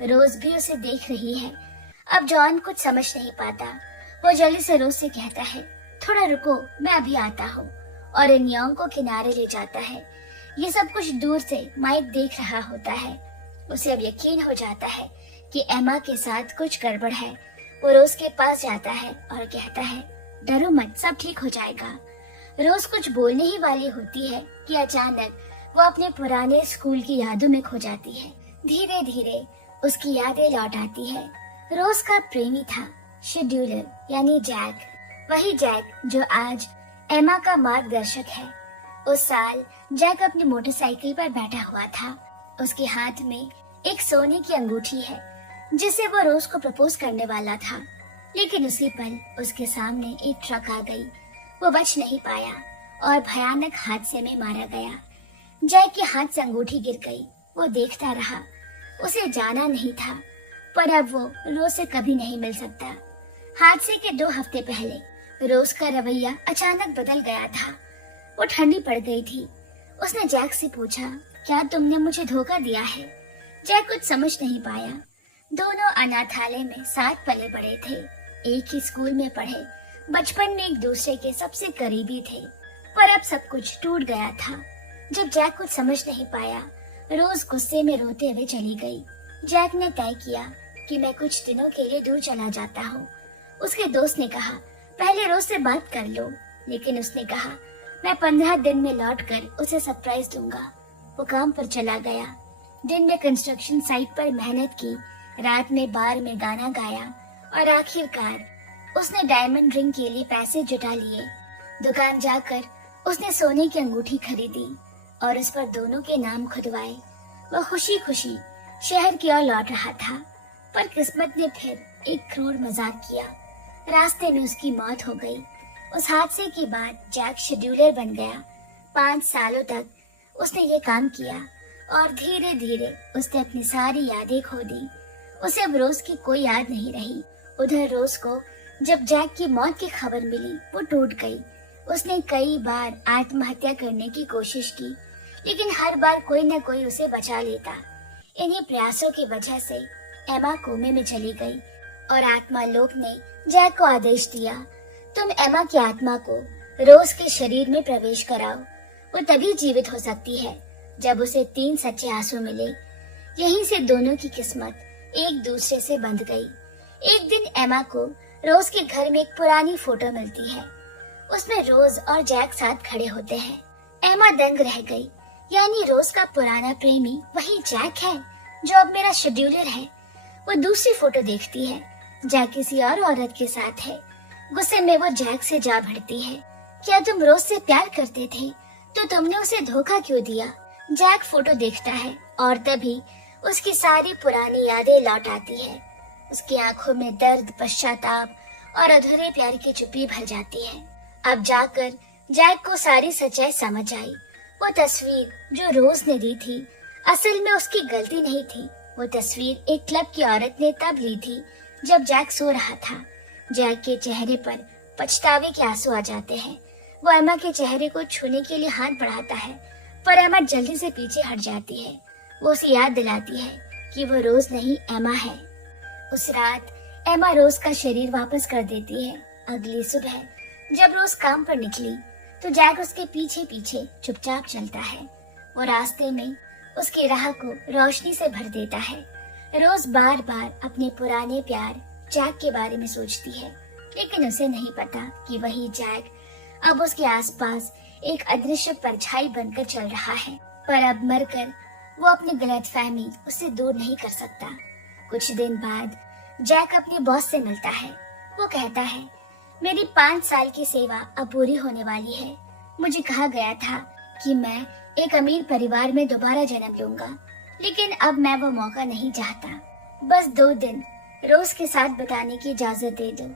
रोज भी उसे देख रही है। अब जॉन कुछ समझ नहीं पाता। वो जल्दी से रोज से कहता है, थोड़ा रुको, मैं अभी आता हूँ, और इनयांग को किनारे ले जाता है। ये सब कुछ दूर से माइक देख रहा होता है। उसे अब यकीन हो जाता है कि एमा के साथ कुछ गड़बड़ है। वो रोज के पास जाता है और कहता है, डरो मत, सब ठीक हो जाएगा। रोज कुछ बोलने ही वाली होती है कि अचानक वो अपने पुराने स्कूल की यादों में खो जाती है। धीरे धीरे उसकी यादें लौट आती है। रोज का प्रेमी था शेड्यूलर यानी जैक, वही जैक जो आज एमा का मार्गदर्शक है। उस साल जैक अपनी मोटरसाइकिल पर बैठा हुआ था। उसके हाथ में एक सोने की अंगूठी है जिसे वो रोज को प्रपोज करने वाला था, लेकिन उसी पल उसके सामने एक ट्रक आ गई। वो बच नहीं पाया और भयानक हादसे में मारा गया। जैक के हाथ से अंगूठी गिर गई। वो देखता रहा। उसे जाना नहीं था, पर अब वो रोज से कभी नहीं मिल सकता। हादसे के 2 हफ्ते पहले रोज का रवैया अचानक बदल गया था। वो ठंडी पड़ गई थी। उसने जैक से पूछा, क्या तुमने मुझे धोखा दिया है? जैक कुछ समझ नहीं पाया। दोनों अनाथालय में साथ पले बड़े थे, एक ही स्कूल में पढ़े, बचपन में एक दूसरे के सबसे करीबी थे, पर अब सब कुछ टूट गया था। जब जैक कुछ समझ नहीं पाया, रोज गुस्से में रोते हुए चली गई। जैक ने तय किया कि मैं कुछ दिनों के लिए दूर चला जाता हूँ। उसके दोस्त ने कहा, पहले रोज से बात कर लो, लेकिन उसने कहा, मैं 15 दिन में लौटकर उसे सरप्राइज दूंगा। वो काम पर चला गया। दिन में कंस्ट्रक्शन साइट पर मेहनत की, रात में बार में गाना गाया और आखिरकार उसने डायमंड रिंग के लिए पैसे जुटा लिए। दुकान जाकर उसने सोने की अंगूठी खरीदी। और उस पर दोनों के नाम खुदवाए वह खुशी खुशी शहर की ओर लौट रहा था। पर किस्मत ने फिर एक क्रूर मजाक किया। रास्ते में उसकी मौत हो गई। उस हादसे के बाद जैक शेड्यूलर बन गया। 5 सालों तक उसने ये काम किया और धीरे धीरे उसने अपनी सारी यादें खो दी। उसे अब रोज की कोई याद नहीं रही। उधर रोज को जब जैक की मौत की खबर मिली वो टूट गई। उसने कई बार आत्महत्या करने की कोशिश की, लेकिन हर बार कोई न कोई उसे बचा लेता। इन्हीं प्रयासों की वजह से एमा कोमे में चली गई और आत्मा लोक ने जैक को आदेश दिया, तुम एमा की आत्मा को रोज के शरीर में प्रवेश कराओ। वो तभी जीवित हो सकती है जब उसे 3 सच्चे आंसू मिले। यहीं से दोनों की किस्मत एक दूसरे से बंध गई। एक दिन एमा को रोज के घर में एक पुरानी फोटो मिलती है। उसमें रोज और जैक साथ खड़े होते हैं। एमा दंग रह गई, यानी रोज का पुराना प्रेमी वही जैक है जो अब मेरा शेड्यूलर है। वो दूसरी फोटो देखती है, जैक किसी और औरत के साथ है। गुस्से में वो जैक से जा भिड़ती है, क्या तुम रोज से प्यार करते थे तो तुमने उसे धोखा क्यों दिया? जैक फोटो देखता है और तभी उसकी सारी पुरानी यादें लौट आती है। उसकी आंखों में दर्द, पश्चाताप और अधूरे प्यार की चुप्पी भर जाती है। अब जाकर जैक को सारी सच्चाई समझ आई। वो तस्वीर जो रोज ने दी थी असल में उसकी गलती नहीं थी। वो तस्वीर एक क्लब की औरत ने तब ली थी जब जैक सो रहा था। जैक के चेहरे पर पछतावे के आंसू आ जाते हैं। वो एमा के चेहरे को छूने के लिए हाथ बढ़ाता है, पर एमा जल्दी से पीछे हट जाती है। वो उसे याद दिलाती है कि वो रोज नहीं एमा है। उस रात एमा रोज का शरीर वापस कर देती है। अगली सुबह जब रोज काम पर निकली तो जैक उसके पीछे पीछे चुपचाप चलता है। वो रास्ते में उसकी राह को रोशनी से भर देता है। रोज बार बार अपने पुराने प्यार जैक के बारे में सोचती है, लेकिन उसे नहीं पता कि वही जैक अब उसके आसपास एक अदृश्य परछाई बनकर चल रहा है। पर अब मरकर वो अपनी गलतफहमी उससे दूर नहीं कर सकता। कुछ दिन बाद जैक अपने बॉस से मिलता है। वो कहता है, मेरी 5 साल की सेवा अब पूरी होने वाली है। मुझे कहा गया था कि मैं एक अमीर परिवार में दोबारा जन्म लूंगा, लेकिन अब मैं वो मौका नहीं चाहता। बस 2 दिन रोज के साथ बिताने की इजाजत दे दो,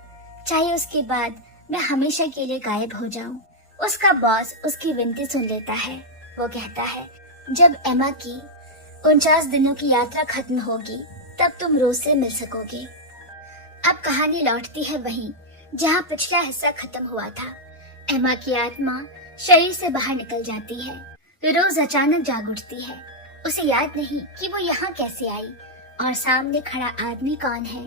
चाहे उसके बाद मैं हमेशा के लिए गायब हो जाऊं। उसका बॉस उसकी विनती सुन लेता है। वो कहता है, जब एमा की 49 दिनों की यात्रा खत्म होगी तब तुम रोज से मिल सकोगे। अब कहानी लौटती है वहीं जहाँ पिछला हिस्सा खत्म हुआ था। एमा की आत्मा शरीर से बाहर निकल जाती है। रोज अचानक जाग उठती है। उसे याद नहीं कि वो यहाँ कैसे आई और सामने खड़ा आदमी कौन है।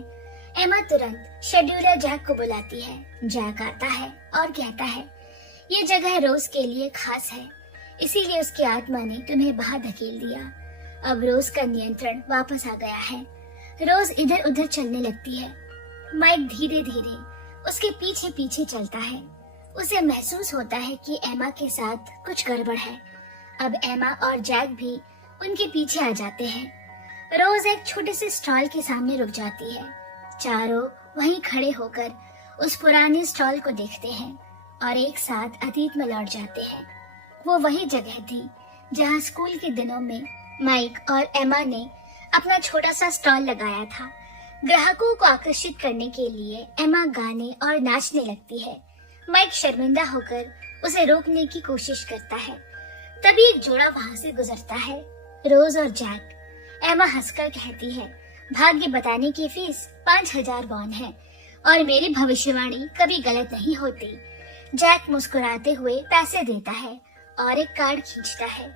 एमा तुरंत शेड्यूलर जैक को बुलाती है। जैक आता है और कहता है, ये जगह रोज के लिए खास है, इसीलिए उसकी आत्मा ने तुम्हें बाहर धकेल दिया। अब रोज का नियंत्रण वापस आ गया है। रोज इधर उधर चलने लगती है। माइक धीरे धीरे उसके पीछे पीछे चलता है। उसे महसूस होता है कि एमा के साथ कुछ गड़बड़ है। अब एमा और जैक भी उनके पीछे आ जाते हैं। रोज एक छोटे से स्टॉल के सामने रुक जाती है। चारों वहीं खड़े होकर उस पुराने स्टॉल को देखते हैं और एक साथ अतीत में लौट जाते हैं। वो वही जगह थी जहाँ स्कूल के दिनों में माइक और एमा ने अपना छोटा सा स्टॉल लगाया था। ग्राहकों को आकर्षित करने के लिए एमा गाने और नाचने लगती है। माइक शर्मिंदा होकर उसे रोकने की कोशिश करता है। तभी एक जोड़ा वहाँ से गुजरता है, रोज और जैक। एमा हंसकर कहती है, भाग्य बताने की फीस 5000 वॉन है और मेरी भविष्यवाणी कभी गलत नहीं होती। जैक मुस्कुराते हुए पैसे देता है और एक कार्ड खींचता है।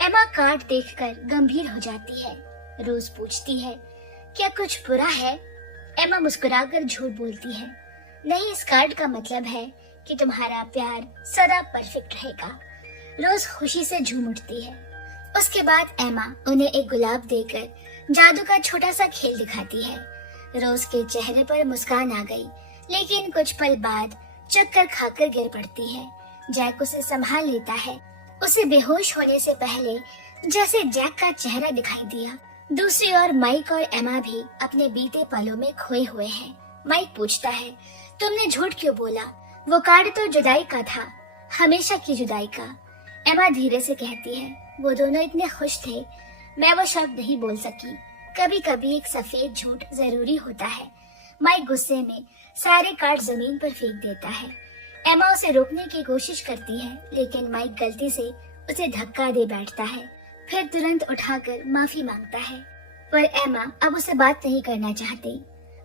एमा कार्ड देखकर गंभीर हो जाती है। रोज पूछती है, क्या कुछ बुरा है? एमा मुस्कुराकर झूठ बोलती है, नहीं, इस कार्ड का मतलब है कि तुम्हारा प्यार सदा परफेक्ट रहेगा। रोज खुशी से झूम उठती है। उसके बाद एमा उन्हें एक गुलाब देकर जादू का छोटा सा खेल दिखाती है। रोज के चेहरे पर मुस्कान आ गई, लेकिन कुछ पल बाद चक्कर खाकर गिर पड़ती है। जैक उसे संभाल लेता है। उसे बेहोश होने से पहले जैसे जैक का चेहरा दिखाई दिया। दूसरी ओर माइक और एमा भी अपने बीते पलों में खोए हुए हैं। माइक पूछता है, तुमने झूठ क्यों बोला? वो कार्ड तो जुदाई का था, हमेशा की जुदाई का। एमा धीरे से कहती है, वो दोनों इतने खुश थे, मैं वो शब्द नहीं बोल सकी। कभी कभी एक सफेद झूठ जरूरी होता है। माइक गुस्से में सारे कार्ड जमीन पर फेंक देता है। एमा उसे रोकने की कोशिश करती है, लेकिन माइक गलती से उसे धक्का दे बैठता है, फिर तुरंत उठाकर माफी मांगता है। पर एमा अब उसे बात नहीं करना चाहती।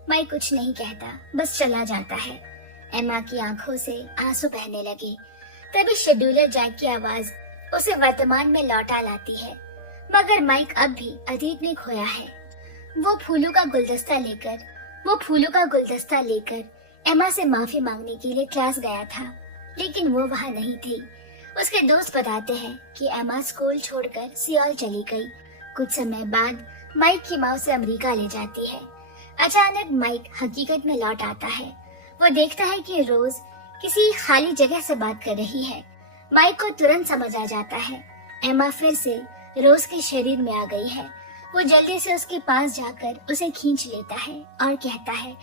माइक कुछ नहीं कहता, बस चला जाता है। एमा की आंखों से आंसू बहने लगे। तभी शेड्यूलर जैक की आवाज उसे वर्तमान में लौटा लाती है, मगर माइक अब भी अतीत में खोया है। वो फूलों का गुलदस्ता लेकर एमा से माफी मांगने के लिए क्लास गया था, लेकिन वो वहाँ नहीं थी। उसके दोस्त बताते हैं कि एमा स्कूल छोड़कर सियोल चली गई। कुछ समय बाद माइक की माँ उसे अमेरिका ले जाती है। अचानक माइक हकीकत में लौट आता है। वो देखता है कि रोज किसी खाली जगह से बात कर रही है। माइक को तुरंत समझ आ जाता है, एमा फिर से रोज के शरीर में आ गई है। वो जल्दी से उसके पास जाकर उसे खींच लेता है और कहता है,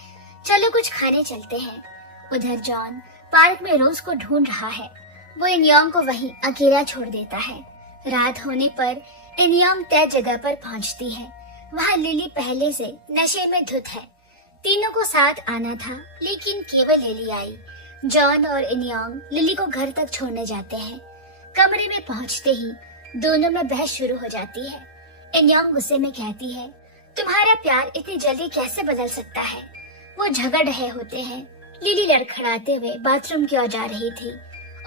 चलो कुछ खाने चलते हैं। उधर जॉन पार्क में रोज को ढूंढ रहा है। वो इनयोंग को वहीं अकेला छोड़ देता है। रात होने पर इनयोंग तय जगह पर पहुंचती है। वहाँ लिली पहले से नशे में धुत है। तीनों को साथ आना था, लेकिन केवल लिली आई। जॉन और इनयोंग लिली को घर तक छोड़ने जाते हैं। कमरे में पहुंचते ही दोनों में बहस शुरू हो जाती है। इनयोंग गुस्से में कहती है, तुम्हारा प्यार इतनी जल्दी कैसे बदल सकता है। वो झगड़ रहे होते हैं। लिली लड़खड़ाते हुए बाथरूम की ओर जा रही थी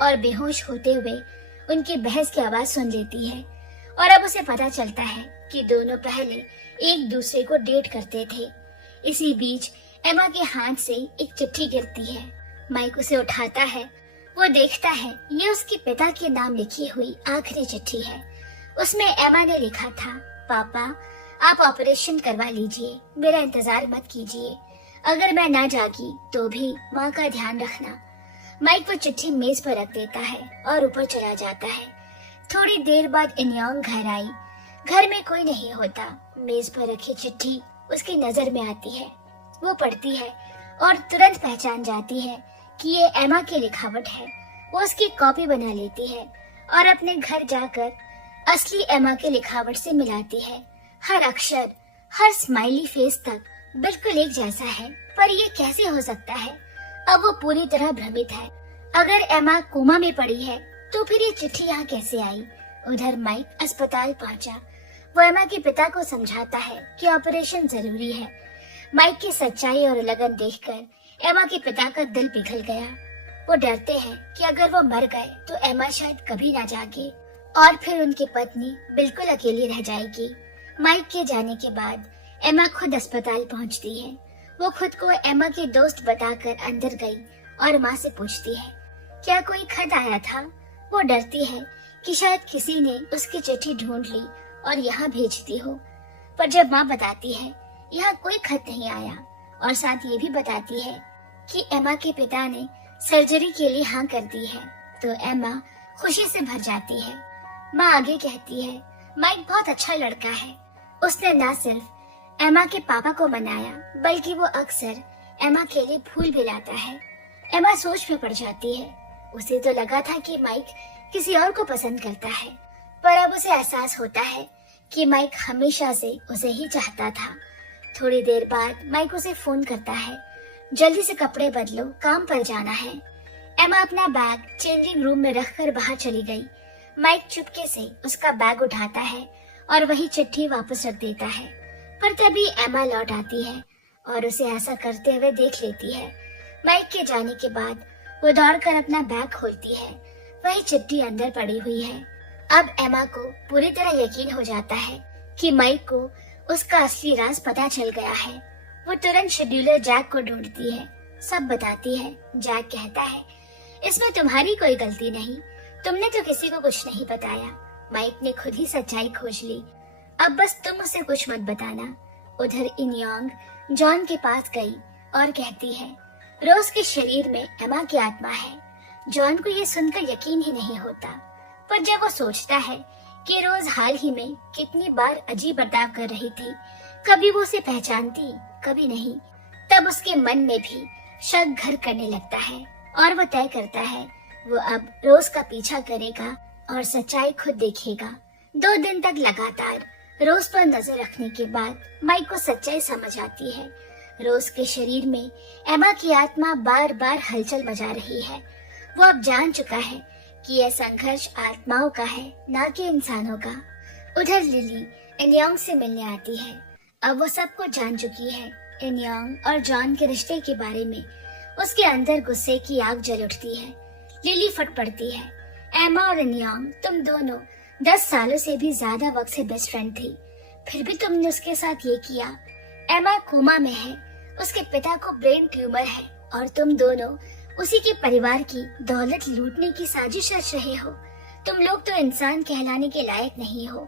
और बेहोश होते हुए उनकी बहस की आवाज सुन लेती है। और अब उसे पता चलता है कि दोनों पहले एक दूसरे को डेट करते थे। इसी बीच एमा के हाथ से एक चिट्ठी गिरती है। माइक उसे उठाता है। वो देखता है ये उसके पिता के नाम लिखी हुई आखिरी चिट्ठी है। उसमें एमा ने लिखा था, पापा आप ऑपरेशन करवा लीजिए, मेरा इंतजार मत कीजिए। अगर मैं ना जागी तो भी माँ का ध्यान रखना। माइक वो चिट्ठी मेज पर रख देता है और ऊपर चला जाता है। थोड़ी देर बाद इनयोंग घर आई। घर में कोई नहीं होता। मेज पर रखी चिट्ठी उसकी नजर में आती है। वो पढ़ती है और तुरंत पहचान जाती है कि ये एमा की लिखावट है। वो उसकी कॉपी बना लेती है और अपने घर जाकर असली एमा की लिखावट से मिलाती है। हर अक्षर, हर स्माइली फेस तक बिल्कुल एक जैसा है। पर ये कैसे हो सकता है? अब वो पूरी तरह भ्रमित है। अगर एमा कोमा में पड़ी है तो फिर ये चिट्ठी यहाँ कैसे आई? उधर माइक अस्पताल पहुंचा। वो एमा के पिता को समझाता है कि ऑपरेशन जरूरी है। माइक की सच्चाई और लगन देखकर एमा के पिता का दिल पिघल गया। वो डरते हैं कि अगर वो मर गए तो एमा शायद कभी ना जागे और फिर उनकी पत्नी बिल्कुल अकेली रह जाएगी। माइक के जाने के बाद एमा खुद अस्पताल पहुंचती है। वो खुद को एमा के दोस्त बताकर अंदर गई और माँ से पूछती है, क्या कोई खत आया था? वो डरती है कि शायद किसी ने उसकी चिट्ठी ढूंढ ली और यहाँ भेज दी हो। पर जब माँ बताती है यहाँ कोई खत नहीं आया और साथ ये भी बताती है कि एमा के पिता ने सर्जरी के लिए हाँ कर दी है, तो एमा खुशी से भर जाती है। माँ आगे कहती है, माइक बहुत अच्छा लड़का है। उसने न सिर्फ एमा के पापा को मनाया बल्कि वो अक्सर एमा के लिए फूल भी लाता है। एमा सोच में पड़ जाती है। उसे तो लगा था कि माइक किसी और को पसंद करता है, पर अब उसे एहसास होता है कि माइक हमेशा से उसे ही चाहता था। थोड़ी देर बाद माइक उसे फोन करता है, जल्दी से कपड़े बदलो, काम पर जाना है। एमा अपना बैग चेंजिंग रूम में रखकर बाहर चली गई। माइक चुपके से उसका बैग उठाता है और वही चिट्ठी वापस रख देता है। पर तभी एमा लौट आती है और उसे ऐसा करते हुए देख लेती है। माइक के जाने के बाद वो दौड़कर अपना बैग खोलती है। वही चिट्ठी अंदर पड़ी हुई है। अब एमा को पूरी तरह यकीन हो जाता है कि माइक को उसका असली राज पता चल गया है। वो तुरंत शेड्यूलर जैक को ढूंढती है, सब बताती है। जैक कहता है, इसमें तुम्हारी कोई गलती नहीं, तुमने तो किसी को कुछ नहीं बताया। माइक ने खुद ही सच्चाई खोज ली। अब बस तुम उसे कुछ मत बताना। उधर इनयोंग जॉन के पास गई और कहती है, रोज के शरीर में एमा की आत्मा है। जॉन को ये सुनकर यकीन ही नहीं होता, पर जब वो सोचता है कि रोज हाल ही में कितनी बार अजीब बर्ताव कर रही थी, कभी वो उसे पहचानती कभी नहीं, तब उसके मन में भी शक घर करने लगता है और वो तय करता है वो अब रोज का पीछा करेगा और सच्चाई खुद देखेगा। 2 दिन तक लगातार रोज पर नजर रखने के बाद माइक को सच्चाई समझ आती है। रोज के शरीर में एमा की आत्मा बार बार हलचल मचा रही है। वो अब जान चुका है कि यह संघर्ष आत्माओं का है, ना कि इंसानों का। उधर लिली एनयांग से मिलने आती है। अब वो सब कुछ जान चुकी है। एनयांग और जॉन के रिश्ते के बारे में उसके अंदर गुस्से की आग जल उठती है। लिली फट पड़ती है। एमा और एनयांग, तुम दोनों 10 सालों से भी ज्यादा वक्त से बेस्ट फ्रेंड थी, फिर भी तुमने उसके साथ ये किया। एमा कोमा में है, उसके पिता को ब्रेन ट्यूमर है और तुम दोनों उसी के परिवार की दौलत लूटने की साजिश रच रहे हो। तुम लोग तो इंसान कहलाने के लायक नहीं हो।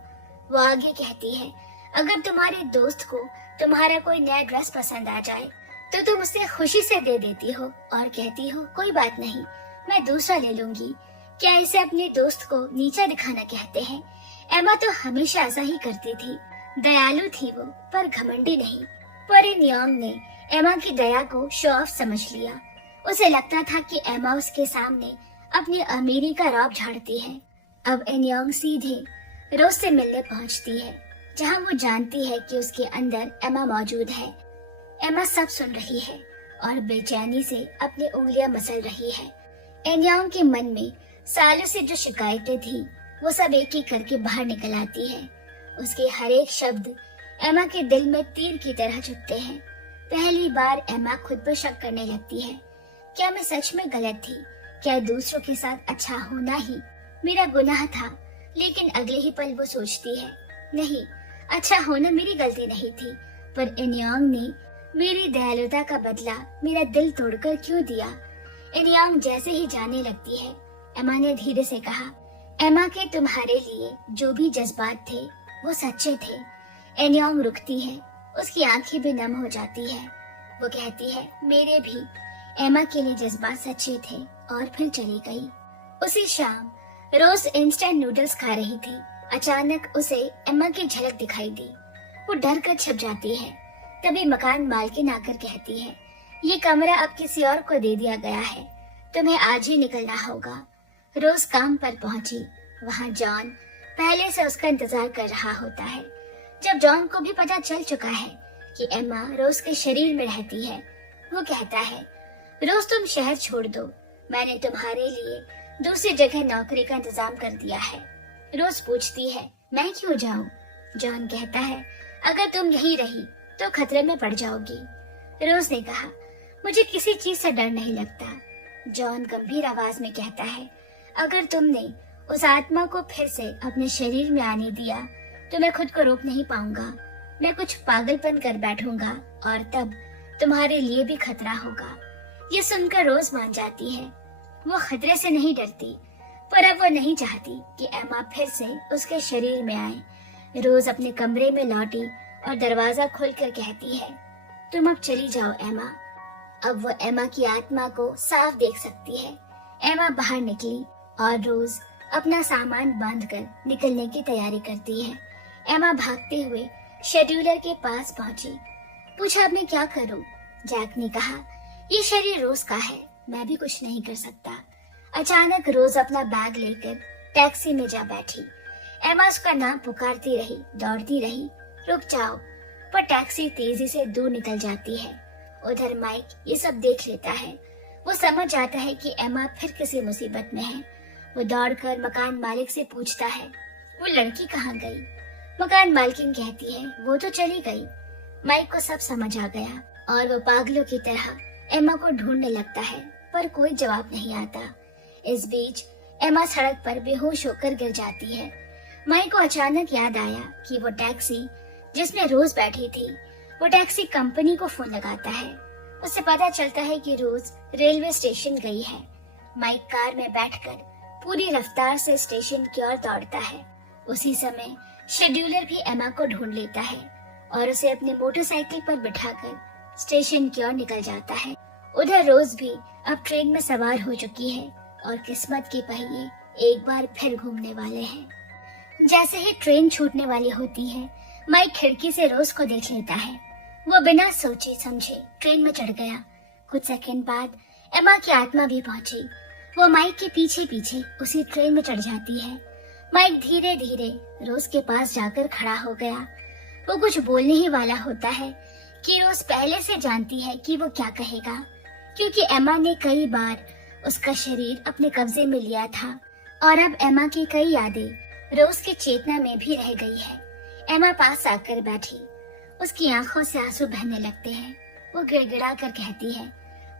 वो आगे कहती है, अगर तुम्हारे दोस्त को तुम्हारा कोई नया ड्रेस पसंद आ जाए तो तुम उसे खुशी से दे देती हो और कहती हो कोई बात नहीं, मैं दूसरा ले लूंगी। क्या इसे अपने दोस्त को नीचा दिखाना कहते हैं? एमा तो हमेशा ऐसा ही करती थी। दयालु थी वो, पर घमंडी नहीं। पर एनयांग ने एमा की दया को शो ऑफ समझ लिया। उसे लगता था कि एमा उसके सामने अपनी अमीरी का रौब झाड़ती है। अब एनयांग सीधे रोज से मिलने पहुंचती है, जहां वो जानती है कि उसके अंदर एमा मौजूद है। एमा सब सुन रही है और बेचैनी से अपनी उंगलियां मसल रही है। एनयांग के मन में सालों से जो शिकायतें थी वो सब एक एक करके बाहर निकल आती है। उसके हर एक शब्द एमा के दिल में तीर की तरह चुभते हैं। पहली बार एमा खुद पर शक करने लगती है। क्या मैं सच में गलत थी? क्या दूसरों के साथ अच्छा होना ही मेरा गुनाह था? लेकिन अगले ही पल वो सोचती है, नहीं, अच्छा होना मेरी गलती नहीं थी, पर एनयांग ने मेरी दयालुता का बदला मेरा दिल तोड़कर क्यों दिया? एनयांग जैसे ही जाने लगती है, एमा ने धीरे से कहा, एमा के तुम्हारे लिए जो भी जज्बात थे वो सच्चे थे। एनयांग रुकती है, उसकी आंखें भी नम हो जाती है। वो कहती है, मेरे भी एमा के लिए जज्बात सच्चे थे, और फिर चली गई। उसी शाम रोज इंस्टेंट नूडल्स खा रही थी। अचानक उसे एमा की झलक दिखाई दी। वो डर कर छिप जाती है। तभी मकान मालकिन आकर कहती है, ये कमरा अब किसी और को दे दिया गया है, तुम्हें आज ही निकलना होगा। रोज काम पर पहुंची। वहाँ जॉन पहले से उसका इंतजार कर रहा होता है। जब जॉन को भी पता चल चुका है कि एमा रोज के शरीर में रहती है, वो कहता है, रोज तुम शहर छोड़ दो, मैंने तुम्हारे लिए दूसरी जगह नौकरी का इंतजाम कर दिया है। रोज पूछती है, मैं क्यों जाऊं? जॉन कहता है, अगर तुम यहीं रही तो खतरे में पड़ जाओगी। रोज ने कहा, मुझे किसी चीज से डर नहीं लगता। जॉन गंभीर आवाज में कहता है, अगर तुमने उस आत्मा को फिर से अपने शरीर में आने दिया तो मैं खुद को रोक नहीं पाऊंगा। मैं कुछ पागलपन कर बैठूंगा और तब तुम्हारे लिए भी खतरा होगा। ये सुनकर रोज मान जाती है। वो खतरे से नहीं डरती, पर अब वो नहीं चाहती कि एमा फिर से उसके शरीर में आए। रोज अपने कमरे में लौटी और दरवाजा खोलकर कहती है, तुम अब चली जाओ एमा। अब वो एमा की आत्मा को साफ देख सकती है। एमा बाहर निकली और रोज अपना सामान बांधकर निकलने की तैयारी करती है। एमा भागते हुए शेड्यूलर के पास पहुंची। पूछा, अब मैं क्या करूं? जैक ने कहा, ये शरीर रोज का है, मैं भी कुछ नहीं कर सकता। अचानक रोज अपना बैग लेकर टैक्सी में जा बैठी। एमा उसका नाम पुकारती रही, दौड़ती रही, रुक जाओ, पर टैक्सी तेजी से दूर निकल जाती है। उधर माइक ये सब देख लेता है। वो समझ जाता है कि एमा फिर किसी मुसीबत में है। वो दौड़कर मकान मालिक से पूछता है, वो लड़की कहाँ गई? मकान मालकिन कहती है, वो तो चली गई। माइक को सब समझ आ गया और वो पागलों की तरह एमा को ढूंढने लगता है, पर कोई जवाब नहीं आता। इस बीच एमा सड़क पर बेहोश होकर गिर जाती है। माइक को अचानक याद आया कि वो टैक्सी जिसमें रोज बैठी थी, वो टैक्सी कंपनी को फोन लगाता है। उसे पता चलता है कि रोज रेलवे स्टेशन गई है। माइक कार में बैठकर पूरी रफ्तार से स्टेशन की ओर दौड़ता है। उसी समय शेड्यूलर भी एमा को ढूंढ लेता है और उसे अपने मोटरसाइकिल पर बिठाकर स्टेशन की ओर निकल जाता है। उधर रोज भी अब ट्रेन में सवार हो चुकी है और किस्मत के पहिए एक बार फिर घूमने वाले हैं। जैसे ही ट्रेन छूटने वाली होती है, माइक खिड़की से रोज को देख लेता है। वो बिना सोचे समझे ट्रेन में चढ़ गया। कुछ सेकंड बाद एमा की आत्मा भी पहुंची। वो माइक के पीछे पीछे उसी ट्रेन में चढ़ जाती है। माइक धीरे धीरे रोज के पास जाकर खड़ा हो गया। वो कुछ बोलने ही वाला होता है कि रोज पहले से जानती है कि वो क्या कहेगा, क्योंकि एमा ने कई बार उसका शरीर अपने कब्जे में लिया था और अब एमा की कई यादें रोज की चेतना में भी रह गई है। एमा पास आकर बैठी, उसकी आंखों से आंसू बहने लगते हैं। वो गिड़गिड़ा कर कहती है,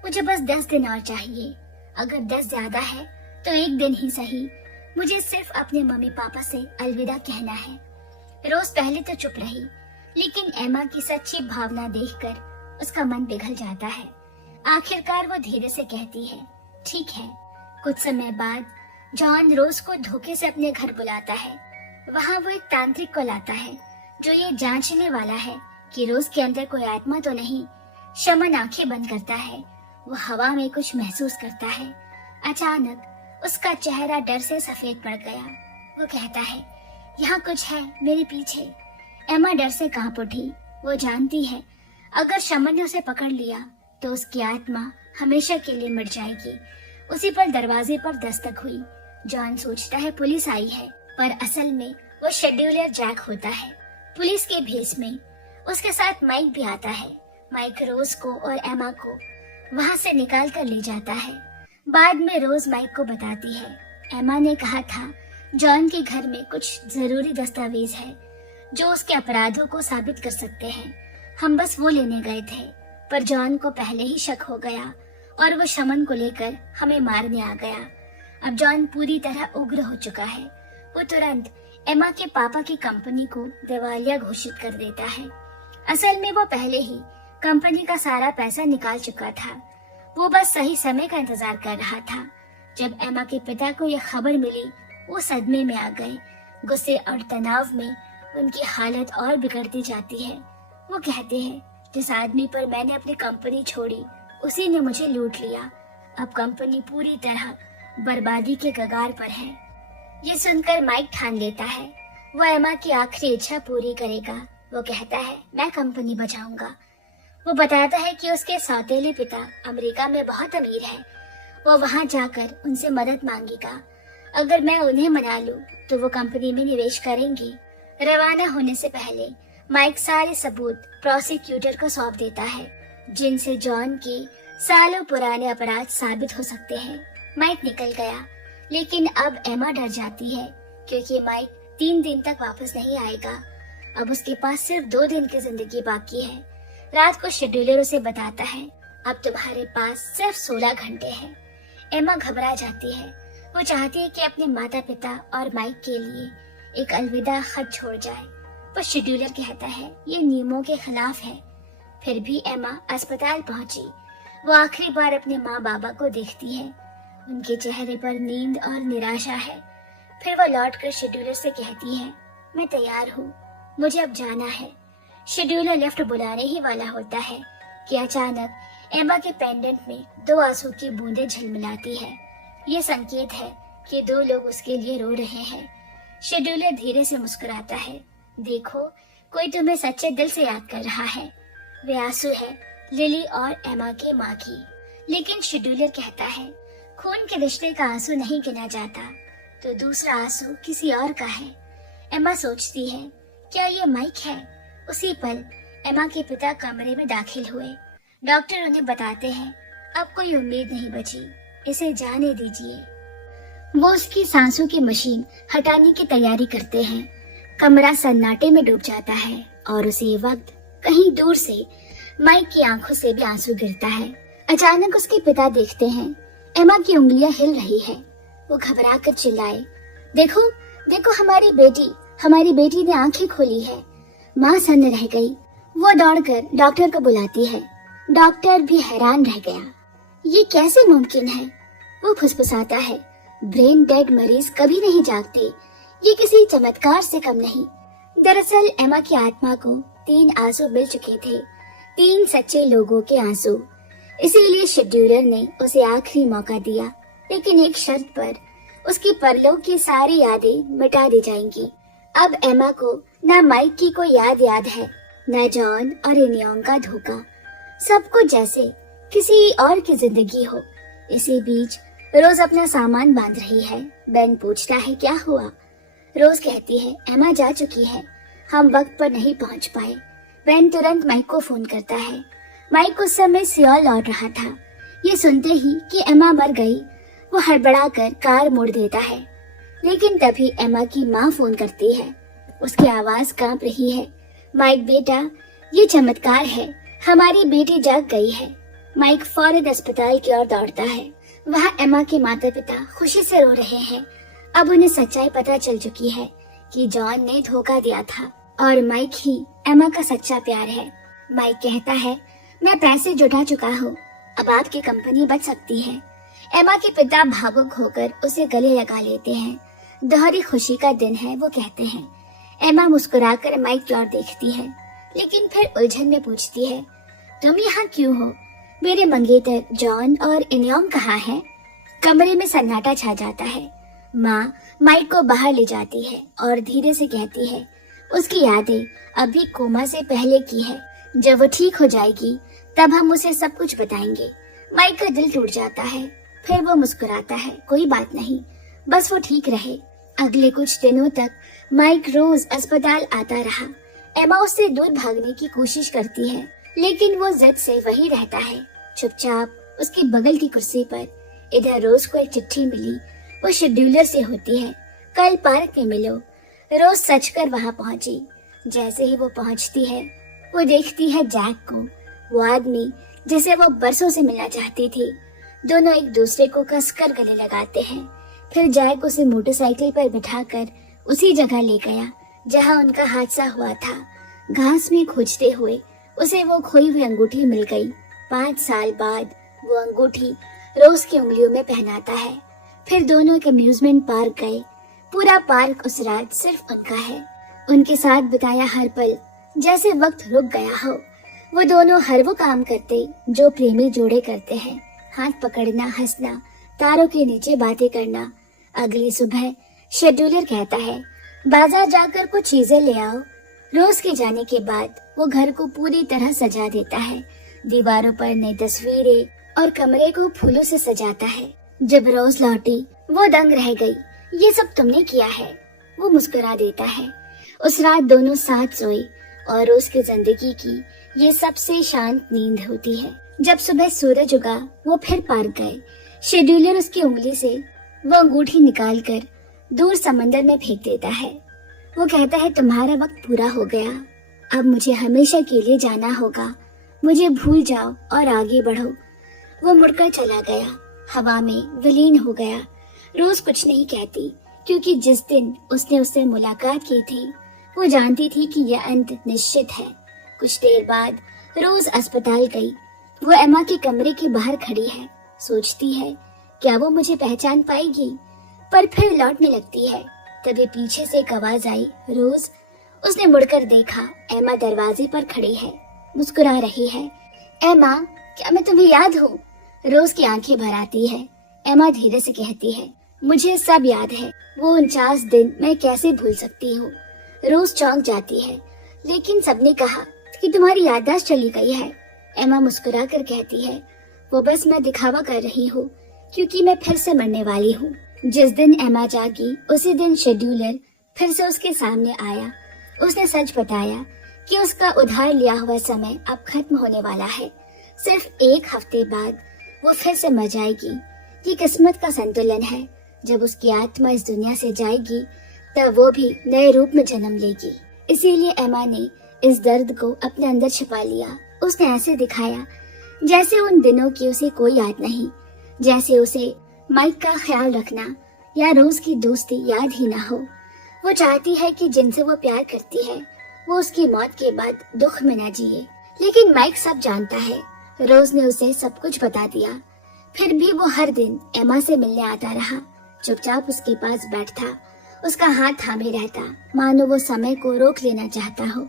मुझे बस 10 दिन और चाहिए। अगर 10 ज्यादा है तो 1 दिन ही सही। मुझे सिर्फ अपने मम्मी पापा से अलविदा कहना है। रोज पहले तो चुप रही, लेकिन एमा की सच्ची भावना देखकर उसका मन पिघल जाता है। आखिरकार वो धीरे से कहती है, ठीक है। कुछ समय बाद जॉन रोज को धोखे से अपने घर बुलाता है। वहाँ वो एक तांत्रिक को लाता है जो ये जांचने वाला है कि रोज के अंदर कोई आत्मा तो नहीं। शमन आंखें बंद करता है। वो हवा में कुछ महसूस करता है। अचानक उसका चेहरा डर से सफेद पड़ गया। वो कहता है, यहाँ कुछ है मेरे पीछे। एमा डर से कांप उठी। वो जानती है अगर शमन ने उसे पकड़ लिया तो उसकी आत्मा हमेशा के लिए मिट जाएगी। उसी पर दरवाजे पर दस्तक हुई। जॉन सोचता है पुलिस आई है, पर असल में वो शेड्यूलर जैक होता है। पुलिस के भेस में उसके साथ माइक भी आता है। माइक रोज को और एमा को वहाँ से निकाल कर ले जाता है। बाद में रोज माइक को बताती है, एमा ने कहा था जॉन के घर में कुछ जरूरी दस्तावेज है जो उसके अपराधों को साबित कर सकते हैं। हम बस वो लेने गए थे, पर जॉन को पहले ही शक हो गया और वो शमन को लेकर हमें मारने आ गया। अब जॉन पूरी तरह उग्र हो चुका है। वो तुरंत एमा के पापा की कंपनी को दिवालिया घोषित कर देता है। असल में वो पहले ही कंपनी का सारा पैसा निकाल चुका था। वो बस सही समय का इंतजार कर रहा था। जब एमा के पिता को यह खबर मिली, वो सदमे में आ गए। गुस्से और तनाव में उनकी हालत और बिगड़ती जाती है। वो कहते हैं, जिस आदमी पर मैंने अपनी कंपनी छोड़ी उसी ने मुझे लूट लिया। अब कंपनी पूरी तरह बर्बादी के कगार पर है। ये सुनकर माइक ठान लेता है वो एमा की आखिरी इच्छा पूरी करेगा। वो कहता है, मैं कंपनी बचाऊंगा। वो बताता है कि उसके सौतेले पिता अमेरिका में बहुत अमीर है। वो वहां जाकर उनसे मदद मांगेगा। अगर मैं उन्हें मना लूं तो वो कंपनी में निवेश करेंगे। रवाना होने से पहले माइक सारे सबूत प्रोसिक्यूटर को सौंप देता है, जिनसे जॉन के सालों पुराने अपराध साबित हो सकते हैं। माइक निकल गया, लेकिन अब एमा डर जाती है क्योंकि माइक 3 दिन तक वापस नहीं आएगा। अब उसके पास सिर्फ 2 दिन की जिंदगी बाकी है। रात को शेड्यूलर उसे बताता है, अब तुम्हारे पास सिर्फ 16 घंटे हैं। एमा घबरा जाती है। वो चाहती है कि अपने माता पिता और माइक के लिए एक अलविदा खत छोड़ जाए, पर शेड्यूलर कहता है ये नियमों के खिलाफ है। फिर भी एमा अस्पताल पहुंची। वो आखिरी बार अपने माँ बाबा को देखती है। उनके चेहरे पर नींद और निराशा है। फिर वो लौटकर शेड्यूलर से कहती है, मैं तैयार हूँ, मुझे अब जाना है। शेड्यूलर लिफ्ट बुलाने ही वाला होता है कि अचानक एमा के पेंडेंट में 2 आंसू की बूंदें झिलमिलाती है। ये संकेत है कि 2 लोग उसके लिए रो रहे हैं। शेड्यूलर धीरे से मुस्कुराता है, देखो कोई तुम्हें सच्चे दिल से याद कर रहा है। वे आंसू है लिली और एमा के माँ की। लेकिन शेड्यूलर कहता है, खून के रिश्ते का आंसू नहीं गिना जाता, तो दूसरा आंसू किसी और का है। एमा सोचती है, क्या ये माइक है? उसी पल एमा के पिता कमरे में दाखिल हुए। डॉक्टर उन्हें बताते हैं, अब कोई उम्मीद नहीं बची, इसे जाने दीजिए। वो उसकी सांसों की मशीन हटाने की तैयारी करते हैं। कमरा सन्नाटे में डूब जाता है और उसी वक्त कहीं दूर से माइक की आंखों से भी आंसू गिरता है। अचानक उसके पिता देखते हैं एमा की उंगलियां हिल रही है। वो घबरा कर चिल्लाए, देखो देखो हमारी बेटी ने आंखें खोली है। माँ सन्न रह गई। वो दौड़कर डॉक्टर को बुलाती है। डॉक्टर भी हैरान रह गया, ये कैसे मुमकिन है? वो फुसफुसाता है, ब्रेन डेड मरीज कभी नहीं जागते, ये किसी चमत्कार से कम नहीं। दरअसल एमा की आत्मा को 3 आंसू मिल चुके थे, 3 सच्चे लोगों के आंसू। इसीलिए शेड्यूलर ने उसे आखिरी मौका दिया, लेकिन एक शर्त पर, उसकी परलोक की सारी यादें मिटा दी जाएंगी। अब एमा को न माइक की कोई याद है, न जॉन और इनियोंग का धोखा। सब कुछ जैसे किसी और की जिंदगी हो। इसी बीच रोज अपना सामान बांध रही है। बेन पूछता है, क्या हुआ? रोज कहती है एमा जा चुकी है, हम वक्त पर नहीं पहुंच पाए। बेन तुरंत माइक को फोन करता है। माइक उस समय सियोल लौट रहा था। ये सुनते ही कि एमा मर गई, वो हड़बड़ाकर कार मोड़ देता है। लेकिन तभी एमा की माँ फोन करती है। उसकी आवाज कांप रही है। माइक बेटा, ये चमत्कार है, हमारी बेटी जाग गई है। माइक फौरन अस्पताल की ओर दौड़ता है। वहाँ एमा के माता पिता खुशी से रो रहे हैं। अब उन्हें सच्चाई पता चल चुकी है कि जॉन ने धोखा दिया था और माइक ही एमा का सच्चा प्यार है। माइक कहता है मैं पैसे जुटा चुका हूँ, अब आपकी कंपनी बच सकती है। एमा के पिता भावुक होकर उसे गले लगा लेते हैं। दोहरी खुशी का दिन है, वो कहते हैं। एमा मुस्कुराकर माइक की ओर देखती है, लेकिन फिर उलझन में पूछती है तुम यहाँ क्यों हो? मेरे मंगेतर जॉन और इनियम कहाँ हैं? कमरे में सन्नाटा छा जाता है। माँ माइक को बाहर ले जाती है और धीरे से कहती है उसकी यादें अभी कोमा से पहले की है, जब वो ठीक हो जाएगी तब हम उसे सब कुछ बताएंगे। माइक का दिल टूट जाता है। फिर वो मुस्कुराता है, कोई बात नहीं, बस वो ठीक रहे। अगले कुछ दिनों तक माइक रोज अस्पताल आता रहा। एमा उससे दूर भागने की कोशिश करती है, लेकिन वो जिद से वही रहता है, चुपचाप उसकी बगल की कुर्सी पर। इधर रोज को एक चिट्ठी मिली, वो शेड्यूलर से होती है। कल पार्क में मिलो। रोज सच कर वहाँ पहुँची। जैसे ही वो पहुँचती है, वो देखती है जैक को, वो आदमी जिसे वो बरसों से मिलना चाहती थी। दोनों एक दूसरे को कसकर गले लगाते हैं। फिर जैक उसे मोटरसाइकिल पर बिठाकर उसी जगह ले गया जहाँ उनका हादसा हुआ था। घास में खोजते हुए उसे वो खोई हुई अंगूठी मिल गई। 5 साल बाद वो अंगूठी रोज की उंगलियों में पहनाता है। फिर दोनों एक अम्यूजमेंट पार्क गए। पूरा पार्क उस रात सिर्फ उनका है। उनके साथ बिताया हर पल जैसे वक्त रुक गया हो। वो दोनों हर वो काम करते जो प्रेमी जोड़े करते हैं, हाथ पकड़ना, हंसना, तारों के नीचे बातें करना। अगली सुबह शेड्यूलर कहता है बाजार जाकर कुछ चीजें ले आओ। रोज के जाने के बाद वो घर को पूरी तरह सजा देता है। दीवारों पर नई तस्वीरें और कमरे को फूलों से सजाता है। जब रोज लौटी वो दंग रह गई। ये सब तुमने किया है, वो मुस्कुरा देता है। उस रात दोनों साथ सोए और रोज की जिंदगी की ये सबसे शांत नींद होती है। जब सुबह सूरज उगा वो फिर पार्क गए। शेड्यूलर उसकी उंगली से वो अंगूठी निकालकर दूर समंदर में फेंक देता है। वो कहता है तुम्हारा वक्त पूरा हो गया, अब मुझे हमेशा के लिए जाना होगा। मुझे भूल जाओ और आगे बढ़ो। वो मुड़कर चला गया, हवा में विलीन हो गया। रोज कुछ नहीं कहती, क्योंकि जिस दिन उसने उससे मुलाकात की थी वो जानती थी कि यह अंत निश्चित है। कुछ देर बाद रोज अस्पताल गई। वो एमा के कमरे के बाहर खड़ी है, सोचती है क्या वो मुझे पहचान पाएगी, पर फिर लौटने लगती है। तभी पीछे से एक आवाज आई, रोज। उसने मुड़कर देखा, एमा दरवाजे पर खड़ी है, मुस्कुरा रही है। एमा, क्या मैं तुम्हें याद हूँ? रोज की आंखें भर आती है। एमा धीरे से कहती है, मुझे सब याद है, वो 49 दिन मैं कैसे भूल सकती हूँ। रोज चौंक जाती है, लेकिन सबने कहा कि तुम्हारी याददाश्त चली गई है। एमा मुस्कुरा कर कहती है, वो बस मैं दिखावा कर रही हूँ, क्योंकि मैं फिर से मरने वाली हूँ। जिस दिन एमा जागी उसी दिन शेड्यूलर फिर से उसके सामने आया। उसने सच बताया कि उसका उधार लिया हुआ समय अब खत्म होने वाला है। सिर्फ 1 हफ्ते बाद वो फिर से मर जाएगी। ये किस्मत का संतुलन है। जब उसकी आत्मा इस दुनिया से जाएगी तब वो भी नए रूप में जन्म लेगी। इसीलिए एमा ने इस दर्द को अपने अंदर छिपा लिया। उसने ऐसे दिखाया जैसे उन दिनों की उसे कोई याद नहीं, जैसे उसे माइक का ख्याल रखना या रोज की दोस्ती याद ही ना हो। वो चाहती है कि जिनसे वो प्यार करती है वो उसकी मौत के बाद दुख में न जिए। लेकिन माइक सब जानता है। रोज ने उसे सब कुछ बता दिया। फिर भी वो हर दिन एमा से मिलने आता रहा, चुपचाप उसके पास बैठता, उसका हाथ थामे रहता, मानो वो समय को रोक लेना चाहता हो।